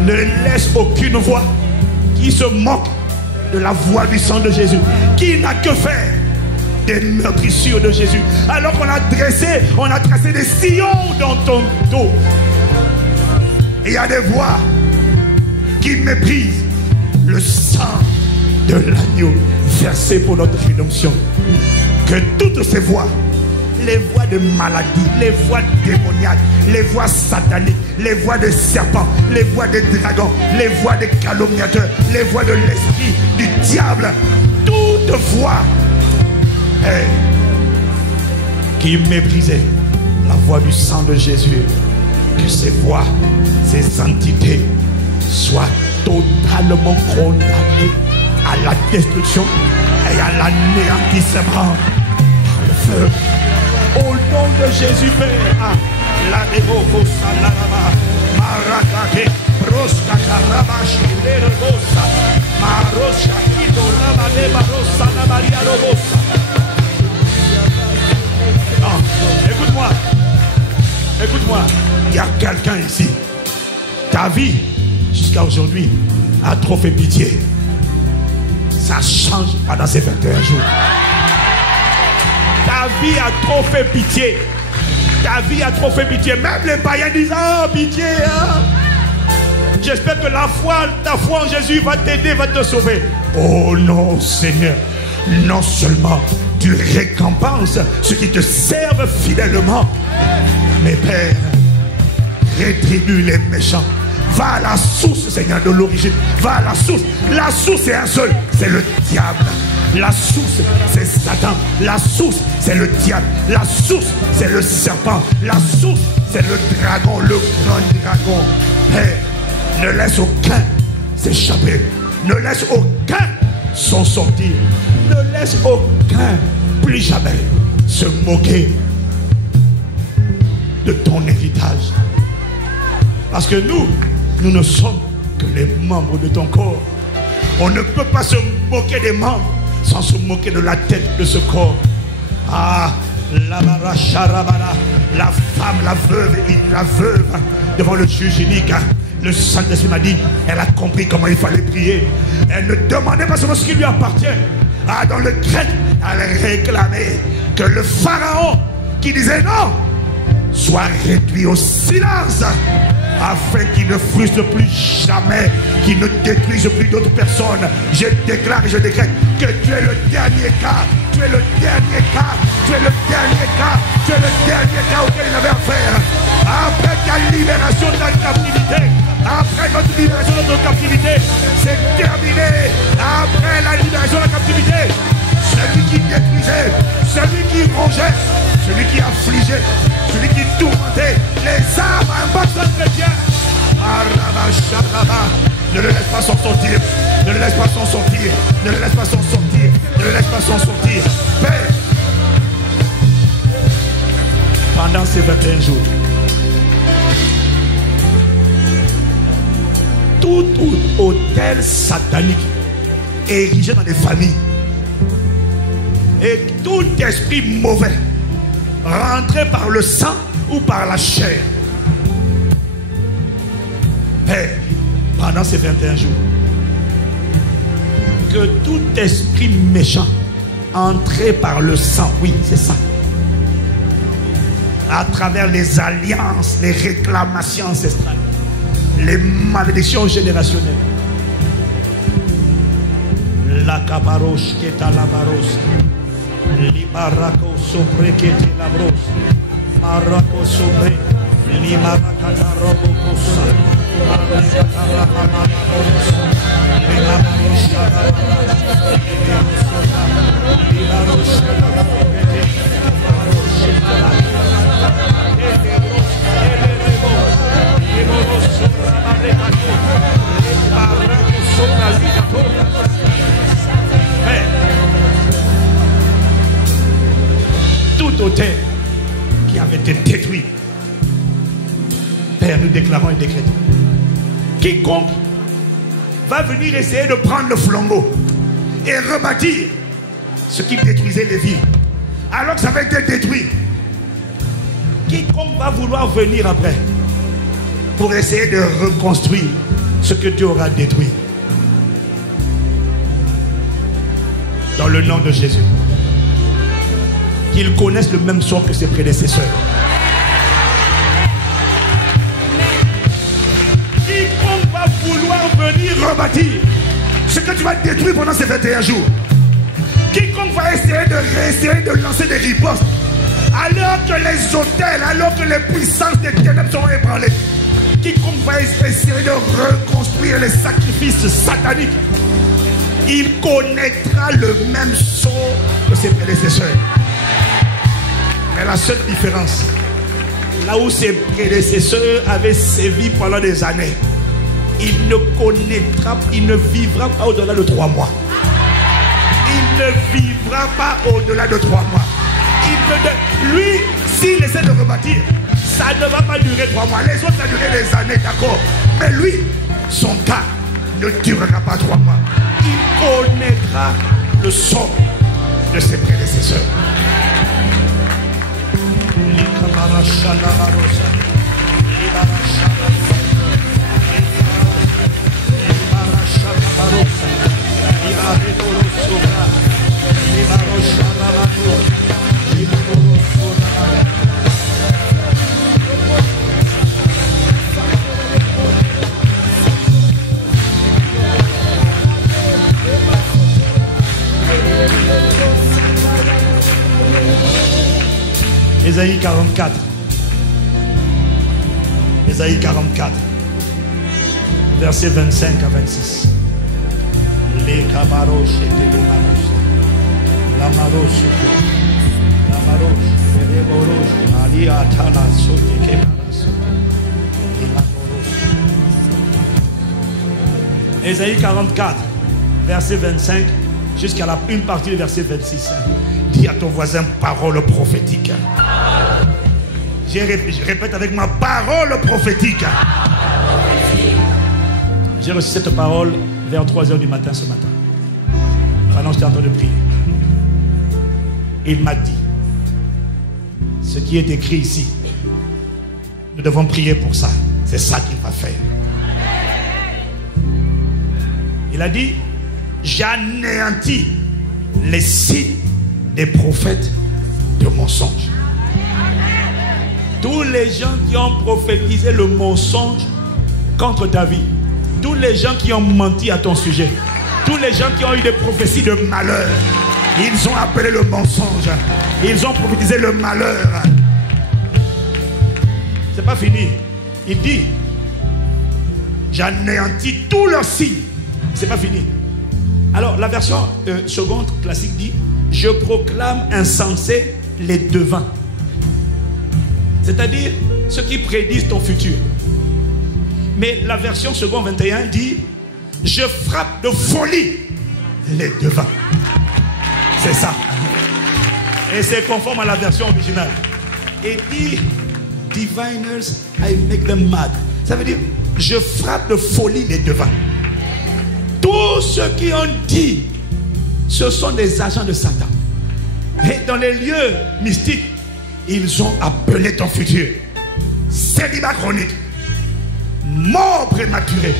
Ne laisse aucune voix qui se moque de la voix du sang de Jésus, qui n'a que faire des meurtrissures de Jésus. Alors qu'on a tracé des sillons dans ton dos. Et il y a des voix qui méprisent le sang de l'agneau versé pour notre rédemption. Que toutes ces voix, les voix de maladie, les voix démoniaques, les voix sataniques, les voix des serpents, les voix des dragons, les voix des calomniateurs, les voix de l'esprit du diable, toutes voix qui méprisaient la voix du sang de Jésus, que ces voix, ces entités soient totalement condamnées à la destruction et à l'anéantissement par le feu. Au nom de Jésus, Père, la dévotion, la marakate, roska karabashi, le rosa, marosha, kito, la marosa, la maria rosa. Écoute-moi, écoute-moi, il y a quelqu'un ici, ta vie, jusqu'à aujourd'hui, a trop fait pitié. Ça change pendant ces 21 jours. Ta vie a trop fait pitié. Ta vie a trop fait pitié. Même les païens disent, ah, pitié, hein? J'espère que ta foi en Jésus va t'aider, va te sauver. Oh non, Seigneur. non seulement tu récompenses ceux qui te servent fidèlement, mais Père, rétribue les méchants. Va à la source, Seigneur, de l'origine. Va à la source. La source est un seul, c'est le diable. La source, c'est Satan. La source, c'est le diable. La source, c'est le serpent. La source, c'est le dragon, le grand dragon. Père, ne laisse aucun s'échapper. Ne laisse aucun s'en sortir. Ne laisse aucun plus jamais se moquer de ton héritage. Parce que nous ne sommes que les membres de ton corps. On ne peut pas se moquer des membres sans se moquer de la tête de ce corps. Ah, la femme, la veuve devant le juge unique. Le Saint-Esprit m'a dit, elle a compris comment il fallait prier. Elle ne demandait pas seulement ce qui lui appartient. Ah, dans le grec, elle réclamait que le pharaon qui disait non soit réduit au silence, afin qu'il ne frustre plus jamais, qu'il ne détruise plus d'autres personnes. Je déclare et je décrète que tu es le dernier cas. Tu es le dernier cas. Tu es le dernier cas. Tu es le dernier cas auquel il avait affaire. Après ta libération de la captivité, après notre libération de notre captivité, c'est terminé. Après la libération de la captivité, celui qui détruisait, celui qui rongeait, celui qui affligeait, celui qui tourmentait les âmes en bas de chrétien, ne le laisse pas s'en sortir, ne le laisse pas s'en sortir, ne le laisse pas s'en sortir, ne le laisse pas s'en sortir. Père, pendant ces 21 jours, tout hôtel satanique érigé dans des familles et tout esprit mauvais rentré par le sang ou par la chair, Père, pendant ces 21 jours, que tout esprit méchant entré par le sang, oui, c'est ça, à travers les alliances, les réclamations ancestrales, les malédictions générationnelles, la cabaroche qui est à la barosse, l'ibaraco sobre qui est à la brosse, maraco sobre, l'imaracana robocosa, maracana mamaros, tout hôtel qui avait été détruit, Père, nous déclarons et décrétons, quiconque va venir essayer de prendre le flambeau et rebâtir ce qui détruisait les villes alors que ça avait été détruit, quiconque va vouloir venir après pour essayer de reconstruire ce que Dieu aura détruit, dans le nom de Jésus, qu'ils connaissent le même sort que ses prédécesseurs. Quiconque va vouloir venir rebâtir ce que tu vas détruire pendant ces 21 jours, quiconque va essayer de lancer des ripostes alors que les autels, alors que les puissances des ténèbres sont ébranlées, quiconque va essayer de reconstruire les sacrifices sataniques, il connaîtra le même sort que ses prédécesseurs. Mais la seule différence, là où ses prédécesseurs avaient sévi pendant des années, il ne vivra pas au-delà de 3 mois. Il ne vivra pas au-delà de 3 mois. Lui, s'il essaie de rebâtir, ça ne va pas durer 3 mois. Les autres, ça va durer des années, d'accord. Mais lui, son cas ne durera pas 3 mois. Il connaîtra le sort de ses prédécesseurs. Ésaïe 44. Ésaïe 44. Versets 25 à 26. Les cabaros et les maros. La maros. La maros. Les moros. Maria Tala Sote Kebaras. Les maros. Ésaïe 44. Verset 25. Jusqu'à une partie du verset 26. Dis à ton voisin parole prophétique. Je répète avec ma parole prophétique. J'ai reçu cette parole vers 3h du matin ce matin. Pendant que j'étais en train de prier. Il m'a dit ce qui est écrit ici. Nous devons prier pour ça. C'est ça qu'il va faire. Il a dit j'anéantis les signes des prophètes de mensonges. Tous les gens qui ont prophétisé le mensonge contre ta vie, tous les gens qui ont menti à ton sujet, tous les gens qui ont eu des prophéties de malheur, ils ont appelé le mensonge, ils ont prophétisé le malheur. C'est pas fini. Il dit j'anéantis tous leurs signes. C'est pas fini. Alors la version seconde classique dit je proclame insensé les devins. C'est-à-dire ceux qui prédisent ton futur. Mais la version second 21 dit je frappe de folie les devins. C'est ça. Et c'est conforme à la version originale. Et dit diviners, I make them mad. Ça veut dire je frappe de folie les devins. Tous ceux qui ont dit ce sont des agents de Satan. Et dans les lieux mystiques, ils ont appelé ton futur célibat chronique, mort prématurée,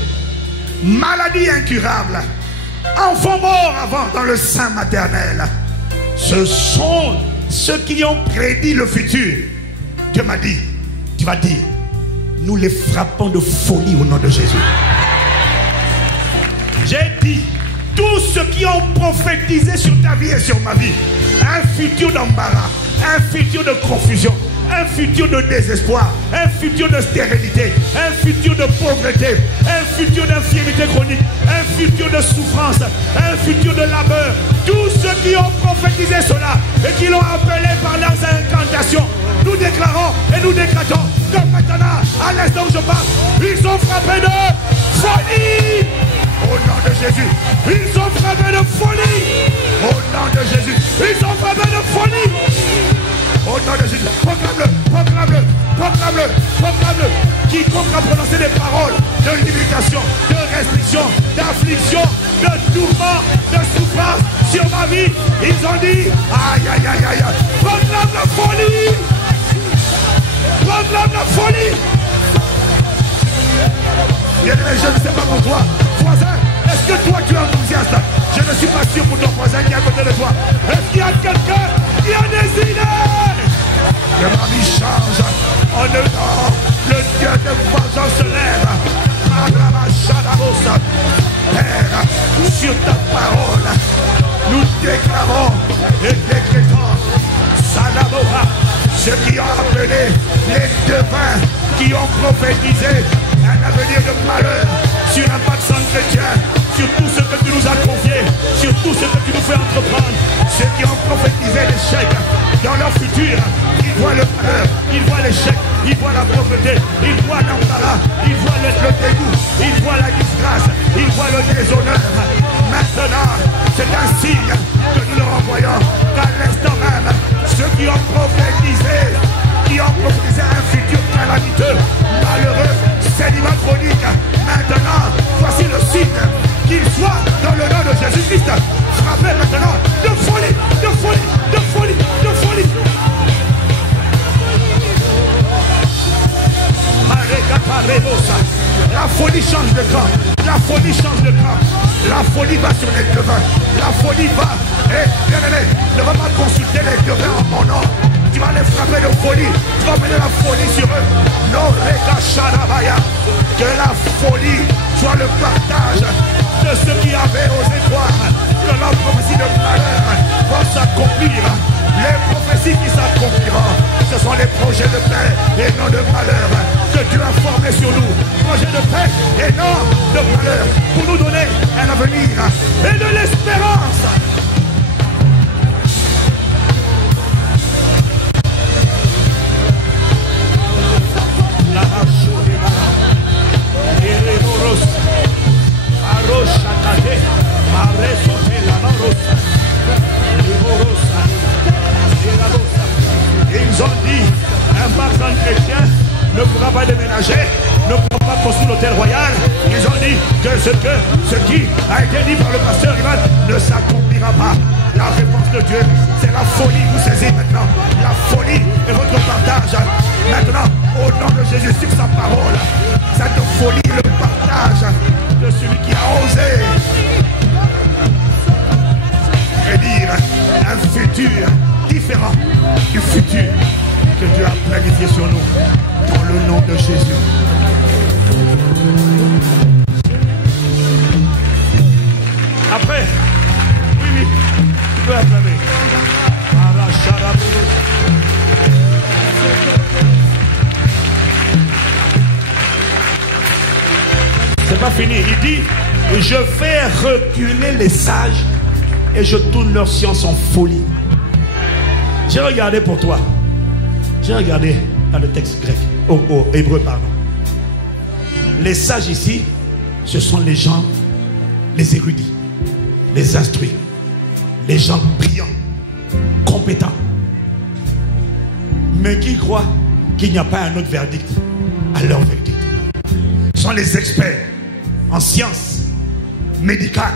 maladie incurable, enfant mort avant dans le sein maternel. Ce sont ceux qui ont prédit le futur. Dieu m'a dit, tu vas dire, nous les frappons de folie au nom de Jésus. J'ai dit, tous ceux qui ont prophétisé sur ta vie et sur ma vie, un futur d'embarras, un futur de confusion, un futur de désespoir, un futur de stérilité, un futur de pauvreté, un futur d'infirmité chronique, un futur de souffrance, un futur de labeur. Tous ceux qui ont prophétisé cela et qui l'ont appelé par leurs incantations, nous déclarons et nous décrétons que maintenant, à l'instant où je parle, ils ont frappé de folie. Au nom de Jésus, ils ont frappé de folie. Au nom de Jésus, ils ont frappé de folie. Au nom de Jésus, proclame-le, proclame-le, proclame-le, proclame-le. Quiconque a prononcé des paroles de limitation, de restriction, d'affliction, de tourment, de souffrance sur ma vie, ils ont dit, aïe, aïe, aïe, aïe, proclame la folie. Proclame la folie. Bien aimé, je ne sais pas pour toi, voisin, est-ce que toi tu es enthousiaste? Je ne suis pas sûr pour ton voisin qui est à côté de toi. Est-ce qu'il y a quelqu'un qui a des idées? Que ma vie change en un temps. Le Dieu de vengeance se lève. Père, sur ta parole, nous déclarons et décrétons Salaboha, ceux qui ont appelé les devins, qui ont prophétisé un avenir de malheur sur un vaccin chrétien, sur tout ce que tu nous as confié, sur tout ce que tu nous fais entreprendre. Ceux qui ont prophétisé l'échec dans leur futur, ils voient le malheur, ils voient l'échec, ils voient la pauvreté, ils voient l'embarras, ils voient le dégoût, ils voient la disgrâce, ils voient le déshonneur. Maintenant, c'est un signe que nous leur envoyons qu'à l'instant même, ceux qui ont prophétisé un futur calamiteux, malheureux, célibat chronique, maintenant, voici le signe qu'il soit dans le nom de Jésus-Christ, frappé maintenant de folie, de folie, de folie, de folie. La folie change de camp, la folie change de camp, la folie va sur les devins, la folie va, et bien aimé, ne va pas consulter les devins en mon nom. Tu vas les frapper de folie. Tu vas mener la folie sur eux. Non, que la folie soit le partage de ceux qui avaient osé croire que la prophétie de malheur va s'accomplir. Les prophéties qui s'accompliront, ce sont emménager ne pourront pas construire l'hôtel royal. Ils ont dit que ce qui a été dit par le pasteur Ivan ne s'accomplira pas. La réponse de Dieu, c'est la folie. Vous saisissez maintenant. La folie est votre partage. Maintenant, au nom de Jésus, sur sa parole, cette folie, le partage de celui qui a osé prédire un futur différent du futur que Dieu a planifié sur nous. Dans le nom de Jésus. Après, oui, tu peux acclamer. C'est pas fini. Il dit, je fais reculer les sages et je tourne leur science en folie. J'ai regardé pour toi. J'ai regardé dans le texte grec, au hébreu, pardon. Les sages ici, ce sont les gens, les érudits, les instruits, les gens brillants, compétents, mais qui croient qu'il n'y a pas un autre verdict à leur verdict. Ce sont les experts en sciences, médicales,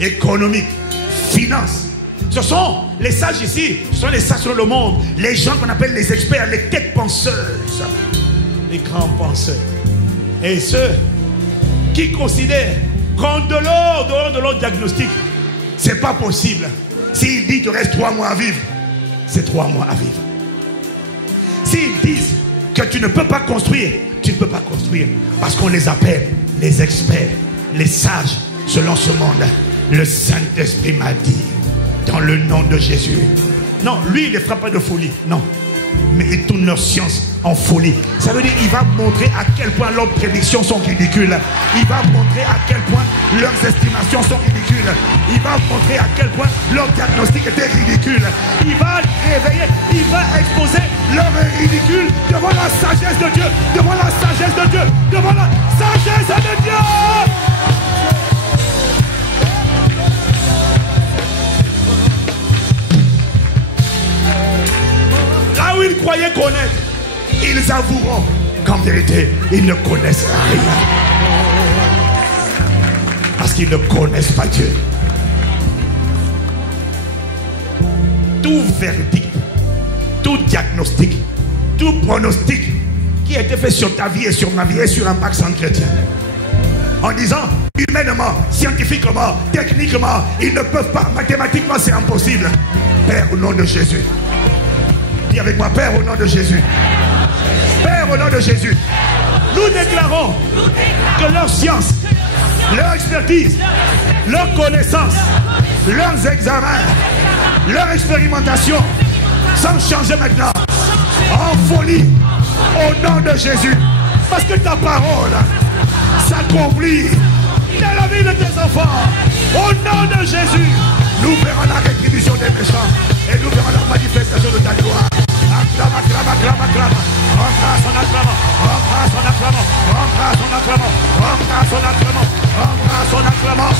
économiques, finances. Ce sont les sages ici, ce sont les sages sur le monde, les gens qu'on appelle les experts, les têtes penseuses, les grands penseurs. Et ceux qui considèrent qu'en dehors de leur diagnostic, c'est pas possible. S'ils disent qu'il reste 3 mois à vivre, c'est 3 mois à vivre. S'ils disent que tu ne peux pas construire, tu ne peux pas construire. Parce qu'on les appelle les experts, les sages selon ce monde. Le Saint-Esprit m'a dit, dans le nom de Jésus. Non, lui, il ne fera pas de folie. Non. Mais ils tournent leur science en folie. Ça veut dire qu'il va montrer à quel point leurs prédictions sont ridicules. Il va montrer à quel point leurs estimations sont ridicules. Il va montrer à quel point leur diagnostic était ridicule. Il va réveiller, il va exposer leur ridicule devant la sagesse de Dieu. Devant la sagesse de Dieu. Devant la sagesse de Dieu. Là où ils croyaient connaître, ils avoueront qu'en vérité, ils ne connaissent rien. Parce qu'ils ne connaissent pas Dieu. Tout verdict, tout diagnostic, tout pronostic qui a été fait sur ta vie et sur ma vie et sur un maximum chrétien, en disant, humainement, scientifiquement, techniquement, ils ne peuvent pas, mathématiquement c'est impossible. Père, au nom de Jésus. Dis avec moi, Père, au nom de Jésus. Père, au nom de Jésus. Nous déclarons que leur science, leur expertise, leur connaissance, leurs examens, leur expérimentation sont changés maintenant en folie au nom de Jésus. Parce que ta parole s'accomplit dans la vie de tes enfants. Au nom de Jésus, nous verrons la rétribution des méchants et nous verrons la manifestation de ta gloire. Acclame, acclame, acclame, acclame. Rentre à son acclamant, rentre à son acclamant, rentre à son acclamant, rentre à son acclamant, rentre à son acclamant.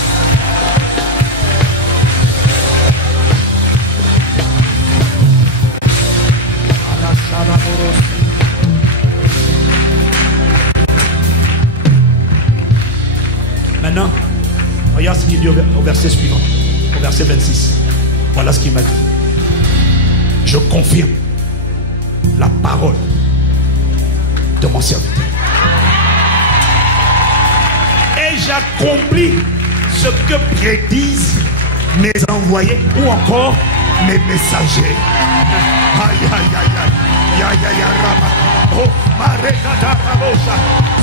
Maintenant, regarde ce qu'il dit au verset suivant, au verset 26. Voilà ce qu'il m'a dit. Je confirme la parole de mon serviteur. Et j'accomplis ce que prédisent mes envoyés ou encore mes messagers. Aïe, aïe, aïe, aïe, aïe, aïe, aïe, oh,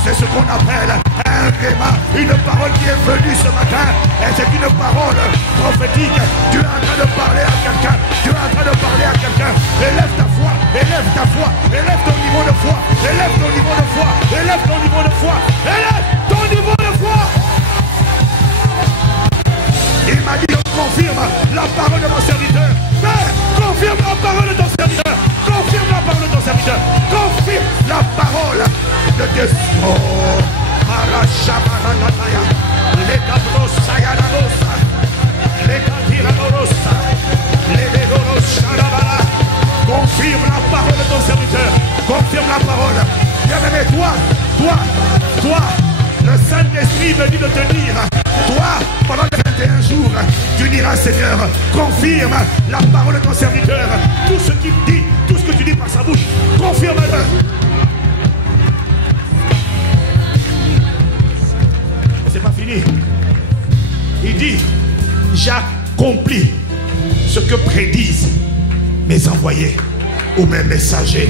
c'est ce qu'on appelle un réma, une parole qui est venue ce matin. Et c'est une parole prophétique. Dieu est en train de parler à quelqu'un. Dieu est en train de parler à quelqu'un. Élève ta foi, élève ta foi, élève ton niveau de foi, élève ton niveau de foi, élève ton niveau de foi, élève ton niveau de foi. Il m'a dit, confirme la parole de mon serviteur. Père, confirme la parole de ton serviteur. Confirme la parole de ton serviteur. Confirme la parole de tes oh, confirme la parole de ton serviteur. Confirme la parole. Bien-aimé, toi grâce, Seigneur. Confirme la parole de ton serviteur. Tout ce qu'il dit, tout ce que tu dis par sa bouche, confirme-le. Et c'est pas fini. Il dit, j'accomplis ce que prédisent mes envoyés ou mes messagers,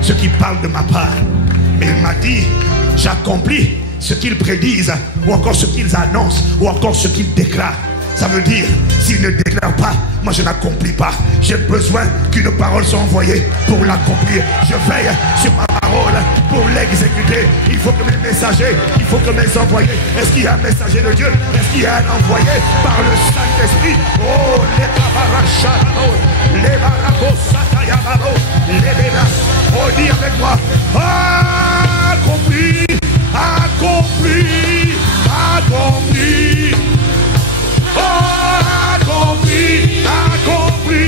ceux qui parlent de ma part. Mais il m'a dit, j'accomplis ce qu'ils prédisent, ou encore ce qu'ils annoncent, ou encore ce qu'ils déclarent. Ça veut dire, s'ils ne déclarent pas, moi je n'accomplis pas. J'ai besoin qu'une parole soit envoyée pour l'accomplir. Je veille sur ma parole pour l'exécuter. Il faut que mes messagers, il faut que mes envoyés. Est-ce qu'il y a un messager de Dieu? Est-ce qu'il y a un envoyé par le Saint-Esprit? Oh, les camarachano, les maracosatayamano, les bénas. Oh, dis avec moi, accompli, accompli, accompli. Oh, accompli, accompli,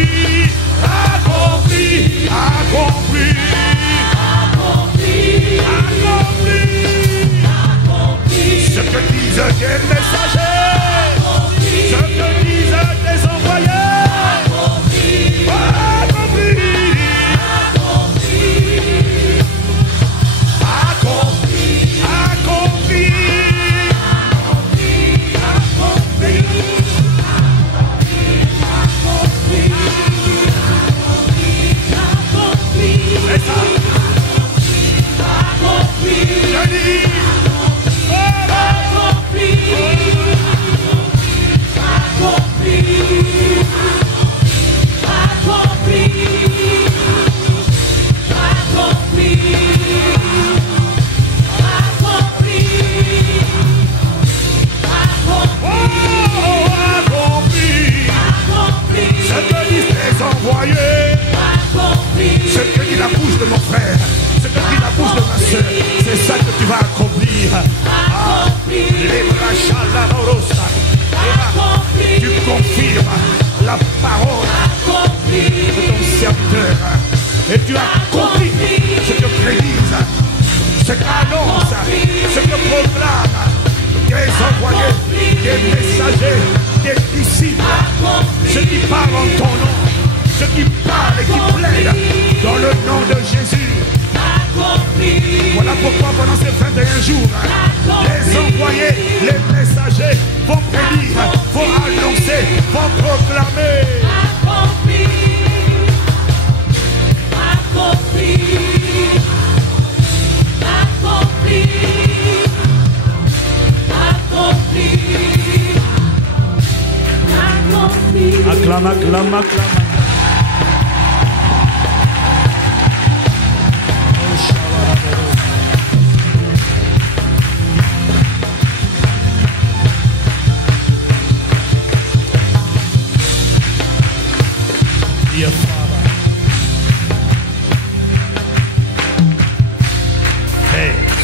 accompli, accompli, accompli, accompli. Ce que disent tes messagers, ce que disent tes envoyés, accompli, accompli, accompli, accompli, c'est ça. Je dis, ce que dit la bouche de mon frère, ce que dit la bouche de ma soeur, c'est ça que tu vas accomplir. Les tu confirmes la parole de ton serviteur et tu accomplis ce que prédisent, ce qu'annonce, ce que proclame tes envoyés, tes messagers, tes disciples, ceux qui parlent en ton nom, ceux qui parlent et qui plaident dans le nom de Jésus. Voilà pourquoi pendant ces 21 jours, les envoyés, les messagers vont prédire, vont annoncer, vont proclamer. Acclame, acclame, acclame.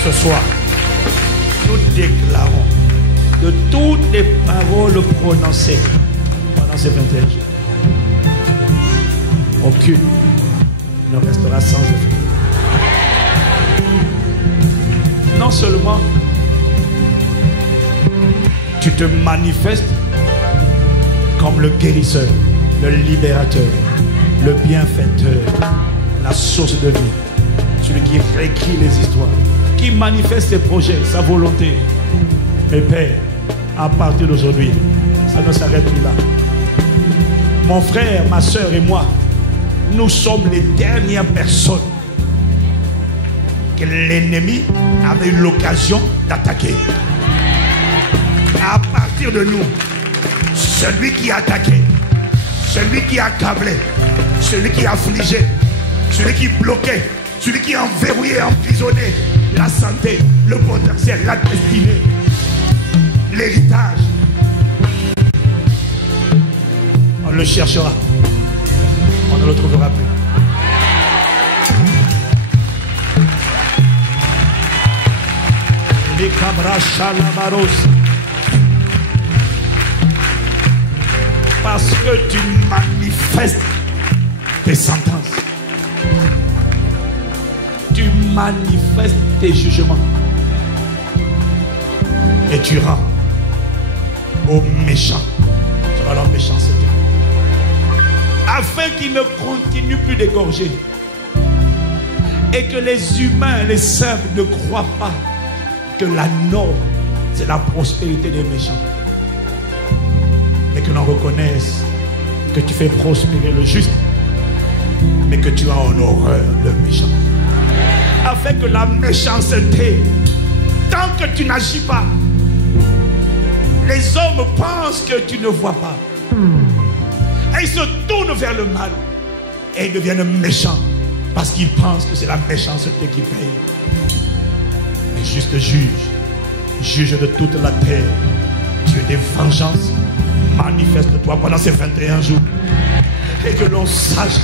Ce soir, nous déclarons que toutes les paroles prononcées pendant ces 21 jours, aucune ne restera sans effet. Non seulement tu te manifestes comme le guérisseur, le libérateur, le bienfaiteur, la source de vie, celui qui réécrit les histoires, qui manifeste ses projets, sa volonté. Mais Père, à partir d'aujourd'hui, ça ne s'arrête plus là. Mon frère, ma soeur et moi, nous sommes les dernières personnes que l'ennemi avait eu l'occasion d'attaquer. À partir de nous, celui qui a attaqué, celui qui a accablé, celui qui a affligé, celui qui bloquait, celui qui a enverrouillé, emprisonné la santé, le potentiel, la destinée, l'héritage, on le cherchera, on ne le trouvera plus. Les cabras chalamaros, parce que tu manifestes tes sentences, tu manifestes tes jugements et tu rends aux méchants. dans leur méchanceté. Afin qu'ils ne continuent plus d'égorger. Et que les humains, les simples ne croient pas que la norme, c'est la prospérité des méchants. Mais que l'on reconnaisse que tu fais prospérer le juste, mais que tu as en horreur le méchant. Afin que la méchanceté, tant que tu n'agis pas, les hommes pensent que tu ne vois pas. Et ils se tournent vers le mal. Et ils deviennent méchants. Parce qu'ils pensent que c'est la méchanceté qui paye. Mais juste juge de toute la terre. Dieu des vengeances, manifeste-toi pendant ces 21 jours. Et que l'on sache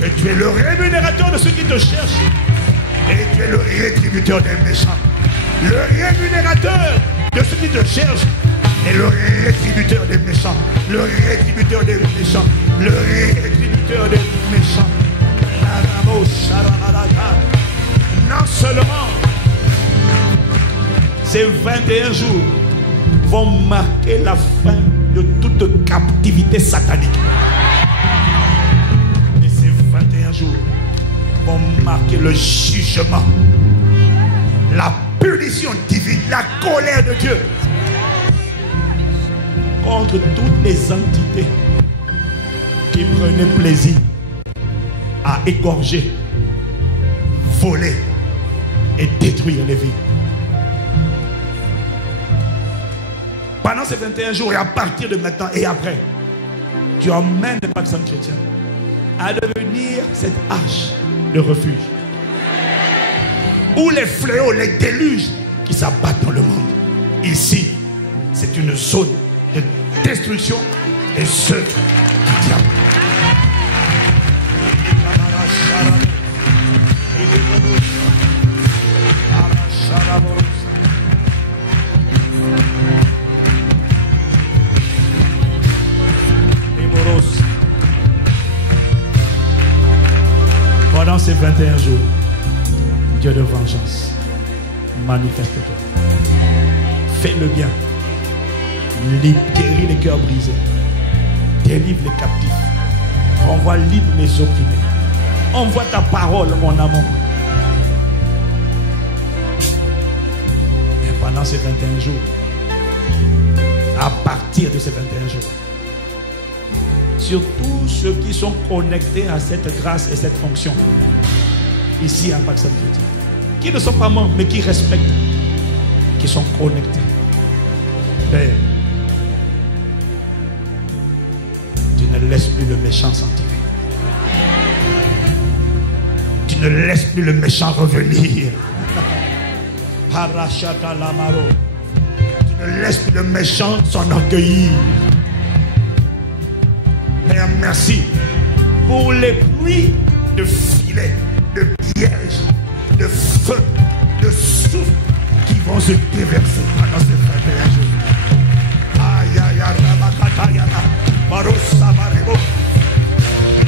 que tu es le rémunérateur de ceux qui te cherchent. Et tu es le rétributeur des méchants. Le rémunérateur de ceux qui te cherchent. Et le rétributeur des méchants. Le rétributeur des méchants. Le rétributeur des méchants. Non seulement ces 21 jours vont marquer la fin de toute captivité satanique. Et ces 21 jours vont marquer le jugement, la punition divine, la colère de Dieu contre toutes les entités qui prenaient plaisir à égorger, voler et détruire les vies. Pendant ces 21 jours et à partir de maintenant et après, tu emmènes les personnes chrétiennes à devenir cette arche de refuge où les fléaux, les déluges qui s'abattent dans le monde. Ici, c'est une zone de destruction des œuvres du diable. Pendant ces 21 jours, Dieu de vengeance, manifeste-toi. Fais le bien. Guéris les cœurs brisés. Délivre les captifs. Renvoie libre les opprimés. Envoie ta parole, mon amour. Et pendant ces 21 jours, à partir de ces 21 jours, surtout ceux qui sont connectés à cette grâce et cette fonction, ici à Pax Saint-Chrétien, qui ne sont pas membres, mais qui respectent, qui sont connectés. Père, tu ne laisses plus le méchant s'en tirer. Tu ne laisses plus le méchant revenir. Tu ne laisses plus le méchant s'enorgueillir. Père, merci pour les pluies de filets, de pièges, de feu, de souffle qui vont se déverser pendant ces 21 jours. Aïe, aïe, aïe, rabakatayana, marosabarebo,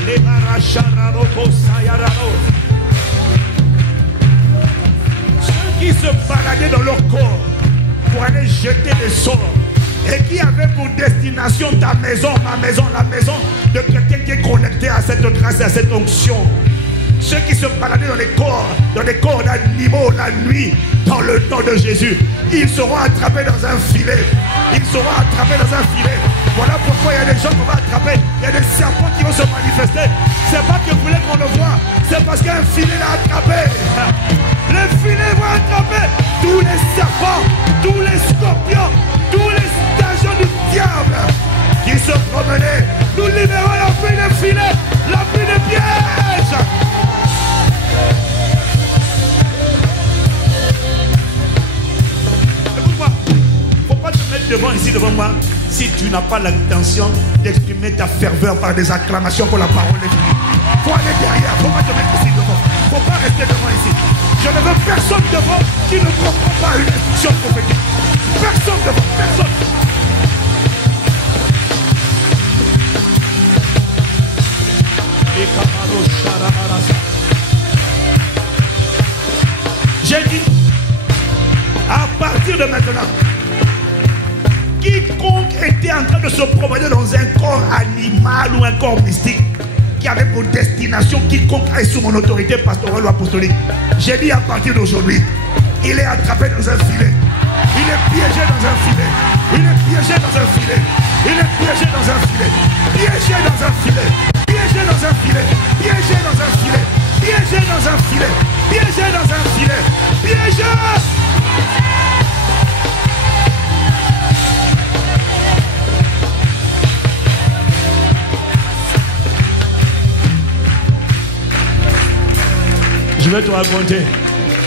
les maracharaboko sayarabo. Ceux qui se baladaient dans leur corps pour aller jeter des sorts et qui avait pour destination ta maison, ma maison, la maison de quelqu'un qui est connecté à cette grâce et à cette onction. Ceux qui se baladaient dans les corps d'animaux la nuit, dans le nom de Jésus, ils seront attrapés dans un filet. Ils seront attrapés dans un filet. Voilà pourquoi il y a des gens qu'on va attraper. Il y a des serpents qui vont se manifester. C'est pas que vous voulez qu'on le voit, c'est parce qu'il y a un filet à attraper. Les filets vont attraper tous les serpents, tous les scorpions, tous les stagions du diable qui se promenaient. Nous libérons la pluie des filets, la pluie des pièges. Écoute-moi, faut pas te mettre devant ici, devant moi, si tu n'as pas l'intention d'exprimer ta ferveur par des acclamations pour la parole de Dieu. Faut aller derrière, faut pas te mettre ici devant. Faut pas rester devant ici. Je ne veux personne devant qui ne comprend pas une instruction prophétique. Personne devant, personne. J'ai dit, à partir de maintenant, quiconque était en train de se promener dans un corps animal ou un corps mystique qui avait pour destination quiconque est sous mon autorité pastorale ou apostolique. J'ai dit à partir d'aujourd'hui, il est attrapé dans un filet. Il est piégé dans un filet. Il est piégé dans un filet. Il est piégé dans un filet. Piégé dans un filet. Piégé dans un filet. Piégé dans un filet. Piégé dans un filet. Piégé dans un filet. Piégé. Je vais te raconter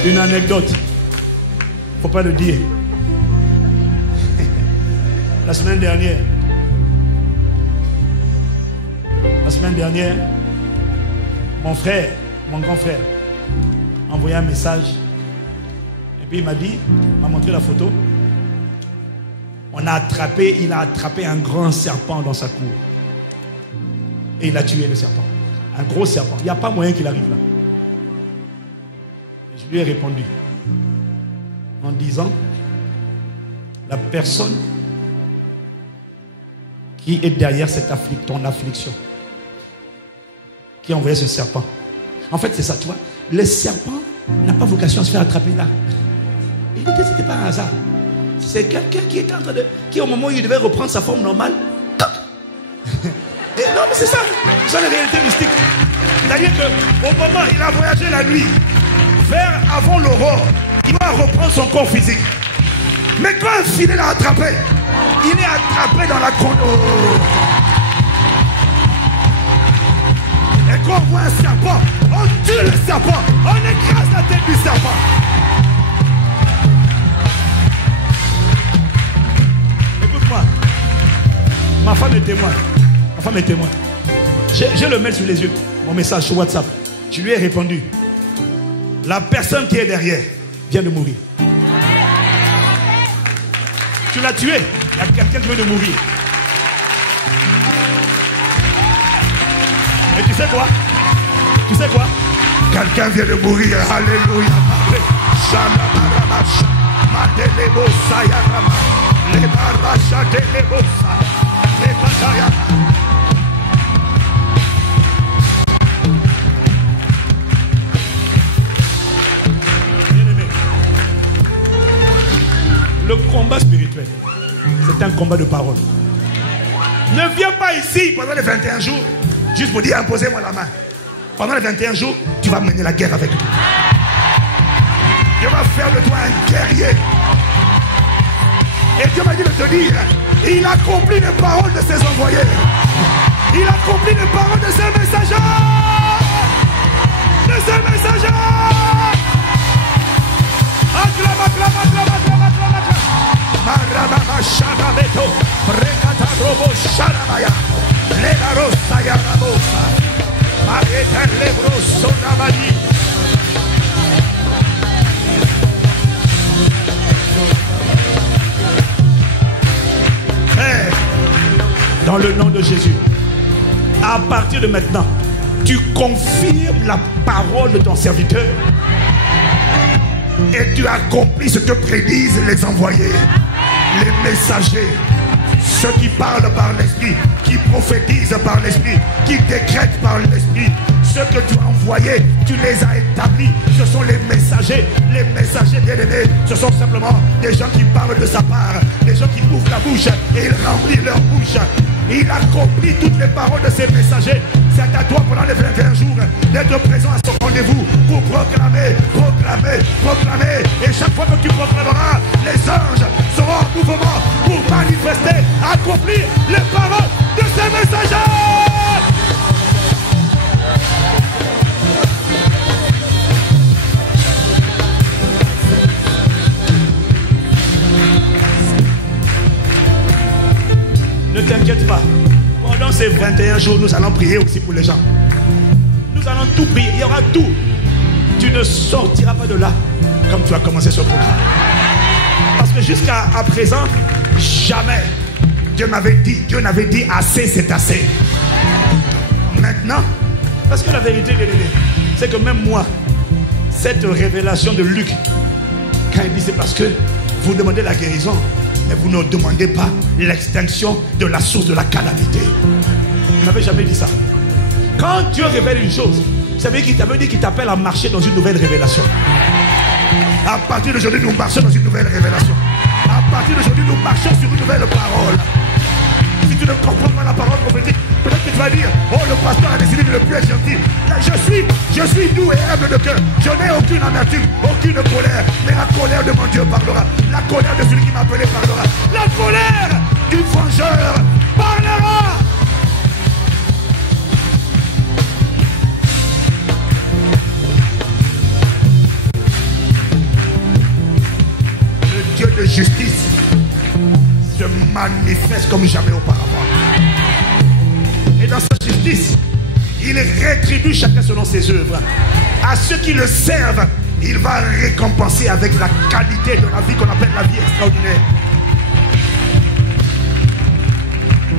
une anecdote. Faut pas le dire. La semaine dernière, mon frère, mon grand frère, m'a envoyé un message. Et puis il m'a montré la photo. Il a attrapé un grand serpent dans sa cour. Et il a tué le serpent. Un gros serpent. Il n'y a pas moyen qu'il arrive là. Et je lui ai répondu en disant, la personne qui est derrière ton affliction, qui a envoyé ce serpent. En fait, c'est ça, tu vois. Le serpent n'a pas vocation à se faire attraper là. Et c'était pas un hasard. C'est quelqu'un qui est en train de... qui au moment où il devait reprendre sa forme normale... Et non, mais c'est ça. C'est la réalité mystique. C'est-à-dire qu'au moment où il a voyagé la nuit, vers avant l'aurore, il va reprendre son corps physique. Mais quand un filet l'a attrapé, il est attrapé dans la chrono. Et quand on voit un serpent, on tue le serpent, on écrase la tête du serpent. Écoute-moi, ma femme est témoin. Ma femme est témoin. J'ai le mail sous les yeux, mon message sur WhatsApp. Je lui ai répondu. La personne qui est derrière vient de mourir. Tu l'as tué. Il y a quelqu'un qui vient de mourir. Et tu sais quoi? Tu sais quoi? Quelqu'un vient de mourir. Alléluia. Le combat spirituel, c'est un combat de parole. Ne viens pas ici pendant les 21 jours juste pour dire imposez-moi la main. Pendant les 21 jours, tu vas mener la guerre avec lui. Dieu va faire de toi un guerrier. Et Dieu m'a dit de te dire, il accomplit les paroles de ses envoyés. Il accomplit les paroles de ses messagers. De ses messagers. Acclame, acclame, acclame, acclame, acclame, acclame. Marababa Sharabeto, Rekata Robo Sharabaya, Legaro Sayarabosa, Mareta Lebro Sonabadi. Père, dans le nom de Jésus, à partir de maintenant, tu confirmes la parole de ton serviteur. Et tu accomplis ce que prédisent les envoyés, les messagers, ceux qui parlent par l'esprit, qui prophétisent par l'esprit, qui décrètent par l'esprit. Ceux que tu as envoyés, tu les as établis. Ce sont les messagers bien-aimés. Ce sont simplement des gens qui parlent de sa part, des gens qui ouvrent la bouche et ils remplissent leur bouche. Il accomplit toutes les paroles de ses messagers. C'est à toi pendant les 21 jours d'être présent à ce rendez-vous pour proclamer, proclamer, proclamer. Et chaque fois que tu proclameras, les anges seront en mouvement pour manifester, accomplir les paroles de ses messagers. Ne t'inquiète pas. Pendant ces 21 jours, nous allons prier aussi pour les gens. Nous allons tout prier. Il y aura tout. Tu ne sortiras pas de là comme tu as commencé ce programme. Parce que jusqu'à présent, jamais Dieu n'avait dit assez, c'est assez. Maintenant, parce que la vérité, c'est que même moi, cette révélation de Luc, quand il dit c'est parce que vous demandez la guérison, Mais vous ne demandez pas l'extinction de la source de la calamité. Vous n'avez jamais dit ça. Quand Dieu révèle une chose, ça veut dire qu'il t'appelle à marcher dans une nouvelle révélation. À partir d'aujourd'hui, nous marchons dans une nouvelle révélation. À partir d'aujourd'hui, nous marchons sur une nouvelle parole. Si tu ne comprends pas la parole prophétique, peut-être que tu vas dire, oh, le pasteur a décidé de ne plus être gentil. Là, je suis doux et humble de cœur. Je n'ai aucune amertume, aucune colère. Mais la colère de mon Dieu parlera. La colère de celui qui m'a appelé parlera. La colère du vengeur parlera. Le Dieu de justice se manifeste comme jamais auparavant. Et dans sa justice, il rétribue chacun selon ses œuvres. À ceux qui le servent, il va récompenser avec la qualité de la vie qu'on appelle la vie extraordinaire.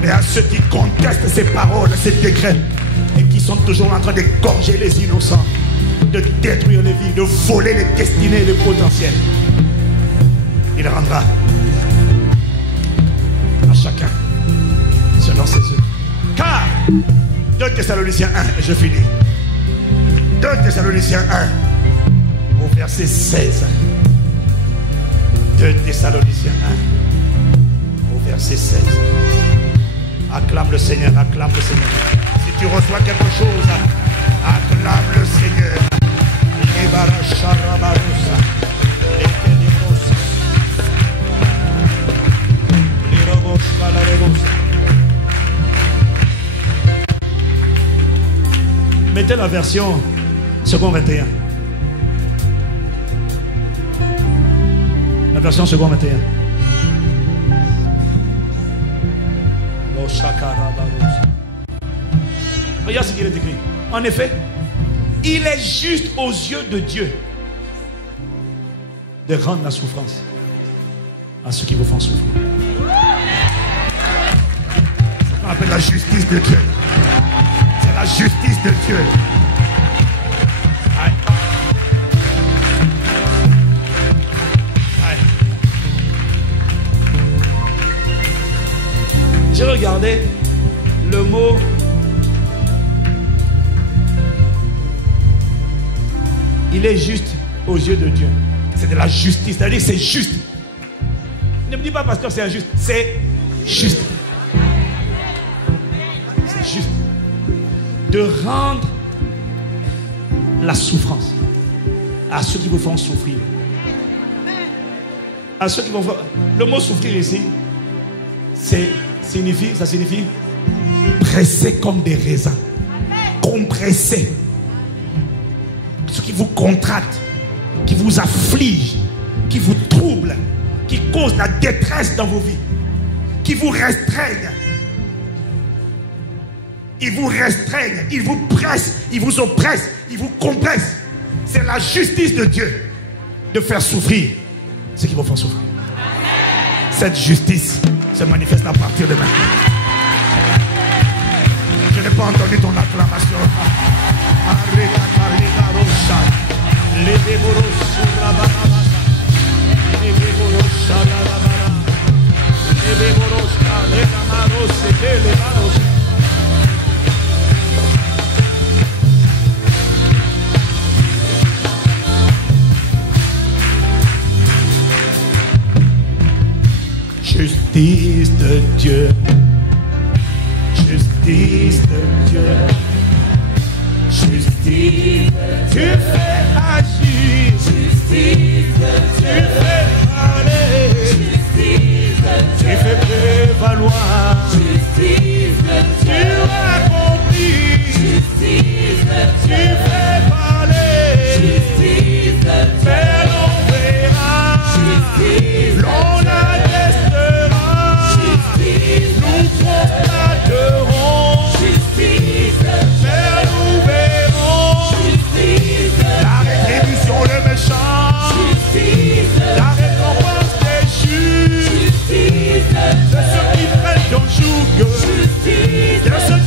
Mais à ceux qui contestent ses paroles, ses décrets, et qui sont toujours en train d'égorger les innocents, de détruire les vies, de voler les destinées et les potentiels, il rendra à chacun selon ses œuvres. Car 2 Thessaloniciens 1, et je finis. 2 Thessaloniciens 1 au verset 16. 2 Thessaloniciens 1 au verset 16. Acclame le Seigneur, acclame le Seigneur. Si tu reçois quelque chose, acclame le Seigneur. Mettez la version second 21. La version second 21. Regarde ce qu'il est écrit. En effet, il est juste aux yeux de Dieu de rendre la souffrance à ceux qui vous font souffrir. C'est ce qu'on appelle la justice de Dieu. C'est la justice de Dieu. Aïe. Aïe. J'ai regardé le mot il est juste aux yeux de Dieu. C'est de la justice, c'est-à-dire c'est juste. Ne me dis pas pasteur c'est injuste, c'est juste. C'est juste de rendre la souffrance à ceux qui vous font souffrir. À ceux qui vont faire... Le mot souffrir ici, ça signifie pressé comme des raisins, compressé. Ce qui vous contracte, qui vous afflige, qui vous trouble, qui cause la détresse dans vos vies, qui vous restreignent. Ils vous restreignent, ils vous pressent, ils vous oppressent, ils vous compressent. C'est la justice de Dieu de faire souffrir ceux qui vont faire souffrir. Cette justice se manifeste à partir de maintenant. Je n'ai pas entendu ton acclamation. Justice de Dieu, justice de Dieu, justice, tu fais agir, justice de Dieu, tu fais parler, justice de Dieu, tu fais prévaloir, justice de Dieu, tu accomplis, justice de Dieu, tu fais parler, justice de Dieu, mais l'on verra, justice, l'on attestera, justice, nous constaterons, justice, mais nous verrons, justice, la rétribution le méchant, justice, la récompense des justes, justice, de ceux qui prennent ton joug, justice, de ceux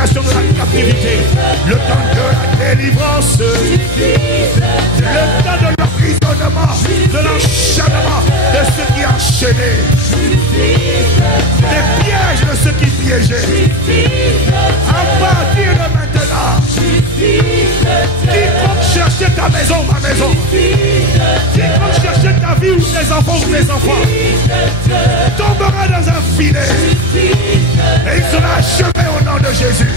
libération de la captivité, le temps de la délivrance, le temps de l'emprisonnement, de l'enchaînement de ceux qui enchaînaient, des pièges de ceux qui piégeaient. À partir de maintenant, quiconque cherchait ta maison, ma maison, quiconque cherchait ta vie ou tes enfants ou mes enfants, tombera dans un filet et il sera achevé au nom de Jésus.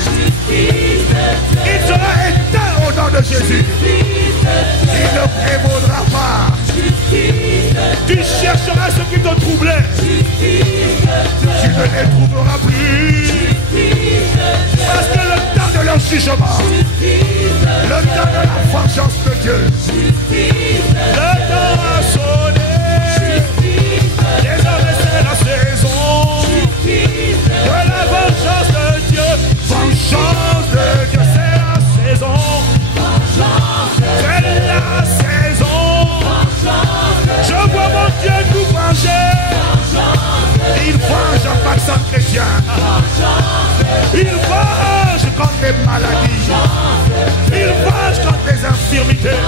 Il sera éteint au nom de Jésus. Il ne prévaudra pas. Tu chercheras ce qui te troublait. Tu ne les trouveras plus. Parce que le temps de leur jugement, le temps de la vengeance de Dieu, le temps a sonné. Désormais c'est la saison de la vengeance de Dieu. Vengeance de Dieu, c'est la saison. C'est la saison. Je vois mon Dieu nous venger. Il venge en passant chrétien. Il venge contre les maladies. Il venge contre les infirmités.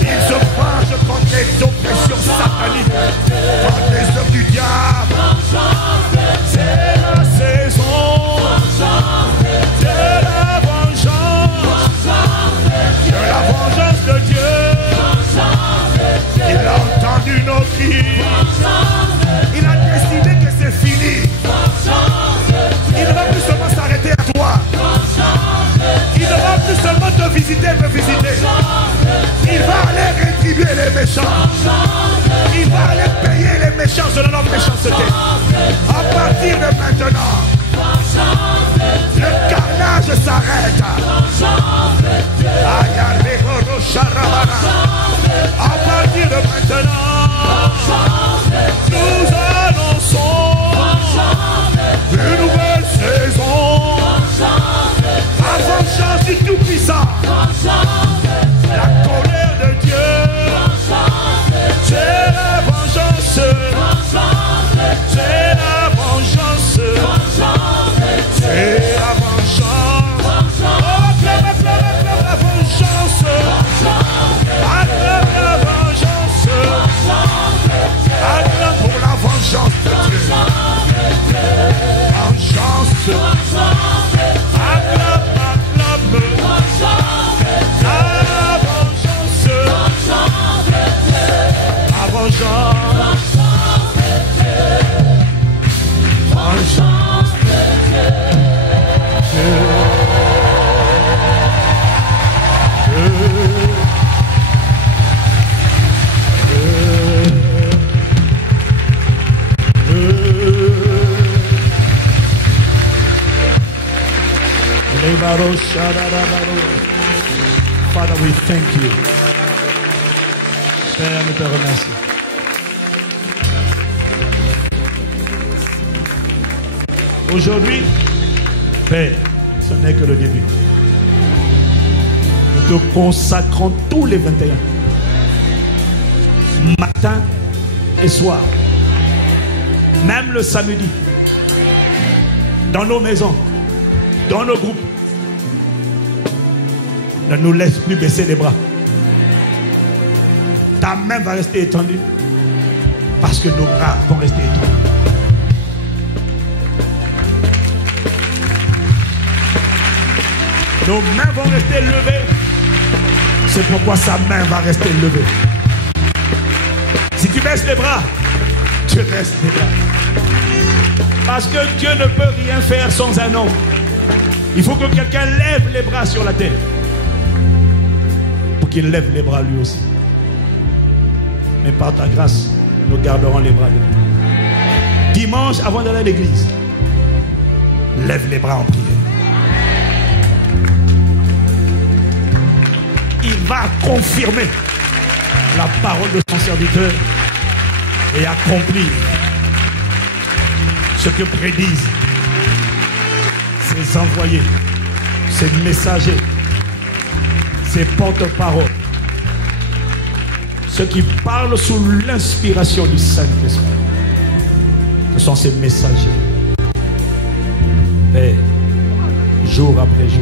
Il se venge contre les oppressions sataniques, contre les œuvres du diable. C'est la saison de la vengeance de Dieu. Il a entendu nos cris. Il a décidé que c'est fini. Il ne va plus seulement s'arrêter à toi. Il ne va plus seulement te visiter, me visiter. Il va aller rétribuer les méchants. Il va aller payer les méchants selon leur méchanceté. À partir de maintenant, le carnage s'arrête. À partir de maintenant, nous annonçons une nouvelle saison. La vengeance du Tout-Puissant, la colère de Dieu, c'est la vengeance, c'est la vengeance, c'est la vengeance. Oh, acclame la vengeance, acclame la vengeance, acclame pour la vengeance de Dieu. Vengeance, acclame, acclame, la vengeance, la vengeance, vengeance de Dieu. Father, we thank you. Père, nous te remercions. Aujourd'hui, Père, ce n'est que le début. Nous te consacrons tous les 21, matin et soir, même le samedi, dans nos maisons, dans nos groupes. Ne nous laisse plus baisser les bras. Ta main va rester étendue parce que nos bras vont rester étendus. Nos mains vont rester levées. C'est pourquoi sa main va rester levée. Si tu baisses les bras, tu baisses les bras. Parce que Dieu ne peut rien faire sans un homme. Il faut que quelqu'un lève les bras sur la terre. Pour qu'il lève les bras lui aussi. Mais par ta grâce, nous garderons les bras levés. Dimanche, avant d'aller à l'église, lève les bras en prière. Il va confirmer la parole de son serviteur et accomplir ce que prédisent ses envoyés, ses messagers, ses porte-paroles, ceux qui parlent sous l'inspiration du Saint-Esprit. Ce sont ces messagers. Père, jour après jour.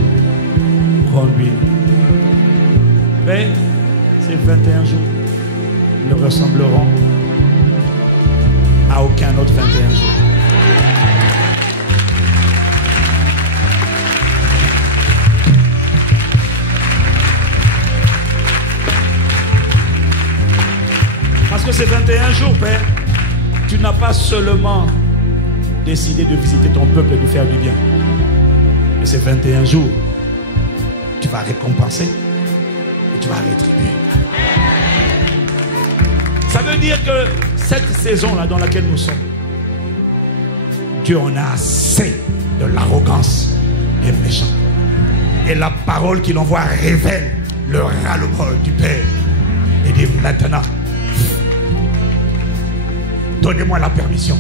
Conduis-nous. Mais ces 21 jours ne ressembleront à aucun autre 21 jours. Parce que ces 21 jours, Père, tu n'as pas seulement décidé de visiter ton peuple et de faire du bien. Mais ces 21 jours, tu vas récompenser et tu vas rétribuer. Ça veut dire que cette saison-là dans laquelle nous sommes, Dieu en a assez de l'arrogance des méchants. Et la parole qu'il envoie révèle le ras-le-bol du Père. Et dit maintenant, donnez-moi la permission.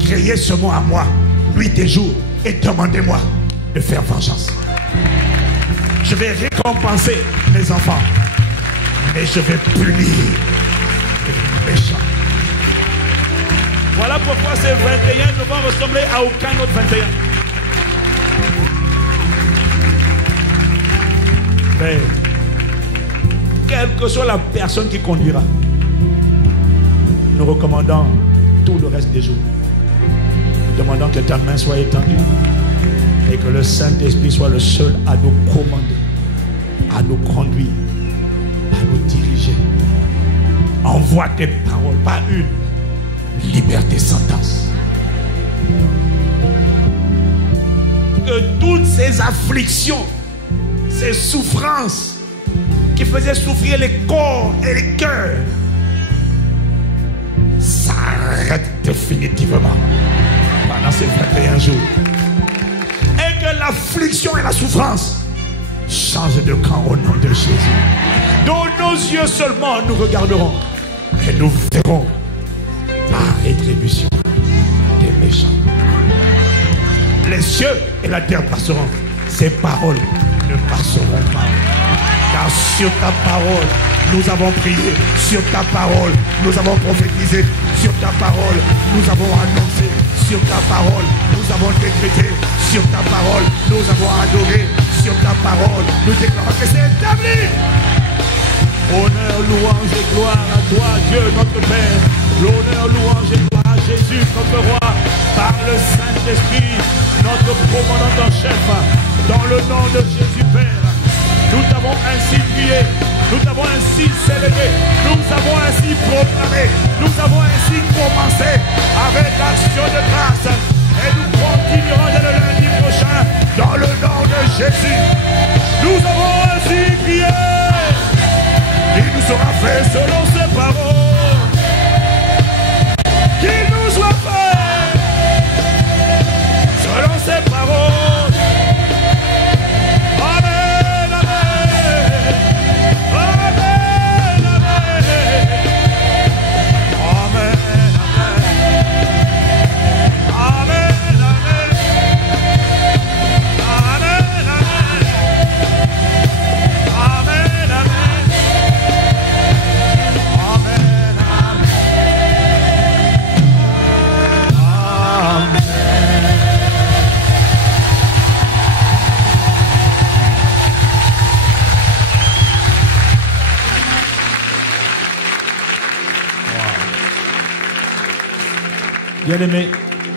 Créez ce mot à moi, nuit et jour, et demandez-moi de faire vengeance. Je vais récompenser mes enfants, mais je vais punir les méchants. Voilà pourquoi ces 21 ne vont ressembler à aucun autre 21. Mais, quelle que soit la personne qui conduira, nous recommandons tout le reste des jours. Nous demandons que ta main soit étendue et que le Saint-Esprit soit le seul à nous commander, à nous conduire, à nous diriger. Envoie tes paroles, pas une. Libère tes sentences. Que toutes ces afflictions, ces souffrances qui faisaient souffrir les corps et les cœurs s'arrêtent définitivement pendant ces 21 jours. Et que l'affliction et la souffrance changent de camp au nom de Jésus. Dans nos yeux seulement nous regarderons et nous verrons la rétribution des méchants. Les cieux et la terre passeront, ces paroles ne passeront pas. Car sur ta parole, nous avons prié. Sur ta parole, nous avons prophétisé. Sur ta parole, nous avons annoncé. Sur ta parole, nous avons décrété. Sur ta parole, nous avons adoré. Sur ta parole, nous déclarons que c'est établi. Honneur, louange et gloire à toi, Dieu notre Père. L'honneur, louange et gloire à Jésus notre Roi. Par le Saint-Esprit, notre commandant en chef. Dans le nom de Jésus Père. Nous t'avons ainsi prié, nous t'avons ainsi célébré, nous avons ainsi proclamé, nous avons ainsi commencé avec action de grâce. Et nous continuerons dès le lundi prochain dans le nom de Jésus. Nous avons ainsi prié. Il nous sera fait selon ses paroles. Qu'il nous soit fait selon ses paroles. Bien-aimé,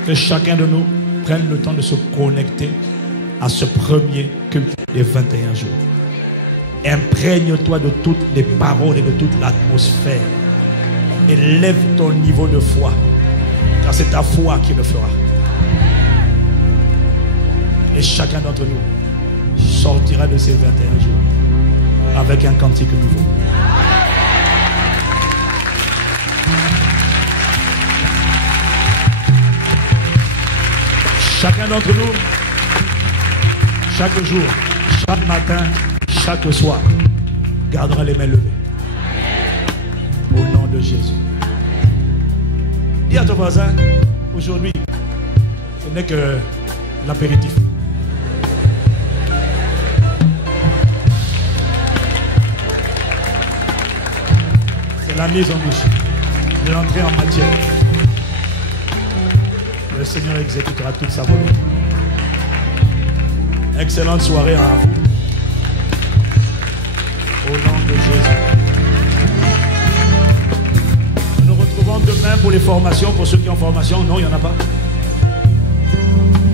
que chacun de nous prenne le temps de se connecter à ce premier culte des 21 jours. Imprègne-toi de toutes les paroles et de toute l'atmosphère. Élève ton niveau de foi, car c'est ta foi qui le fera. Et chacun d'entre nous sortira de ces 21 jours avec un cantique nouveau. Chacun d'entre nous, chaque jour, chaque matin, chaque soir, gardera les mains levées. Au nom de Jésus. Dis à ton voisin, aujourd'hui, ce n'est que l'apéritif. C'est la mise en bouche. De l'entrée en matière. Le Seigneur exécutera toute sa volonté. Excellente soirée à vous. Au nom de Jésus. Nous nous retrouvons demain pour les formations. Pour ceux qui ont formation, non, il n'y en a pas.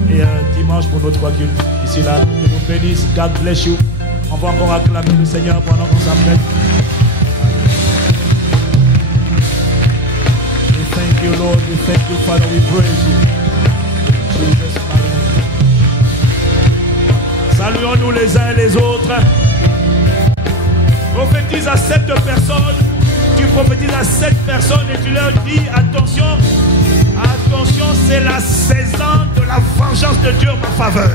Et dimanche pour nos 3 cultes. Ici là, que Dieu vous bénisse. God bless you. On va encore acclamer le Seigneur pendant qu'on s'apprête. We thank you, Lord. We thank you, Father. We praise you. In Jesus' mighty name. Saluons-nous les uns et les autres. Prophétise à 7 personnes. Tu prophétises à 7 personnes et tu leur dis attention, attention, c'est la saison de la vengeance de Dieu en ma faveur.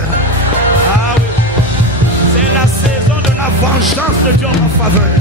Ah oui, c'est la saison de la vengeance de Dieu en ma faveur.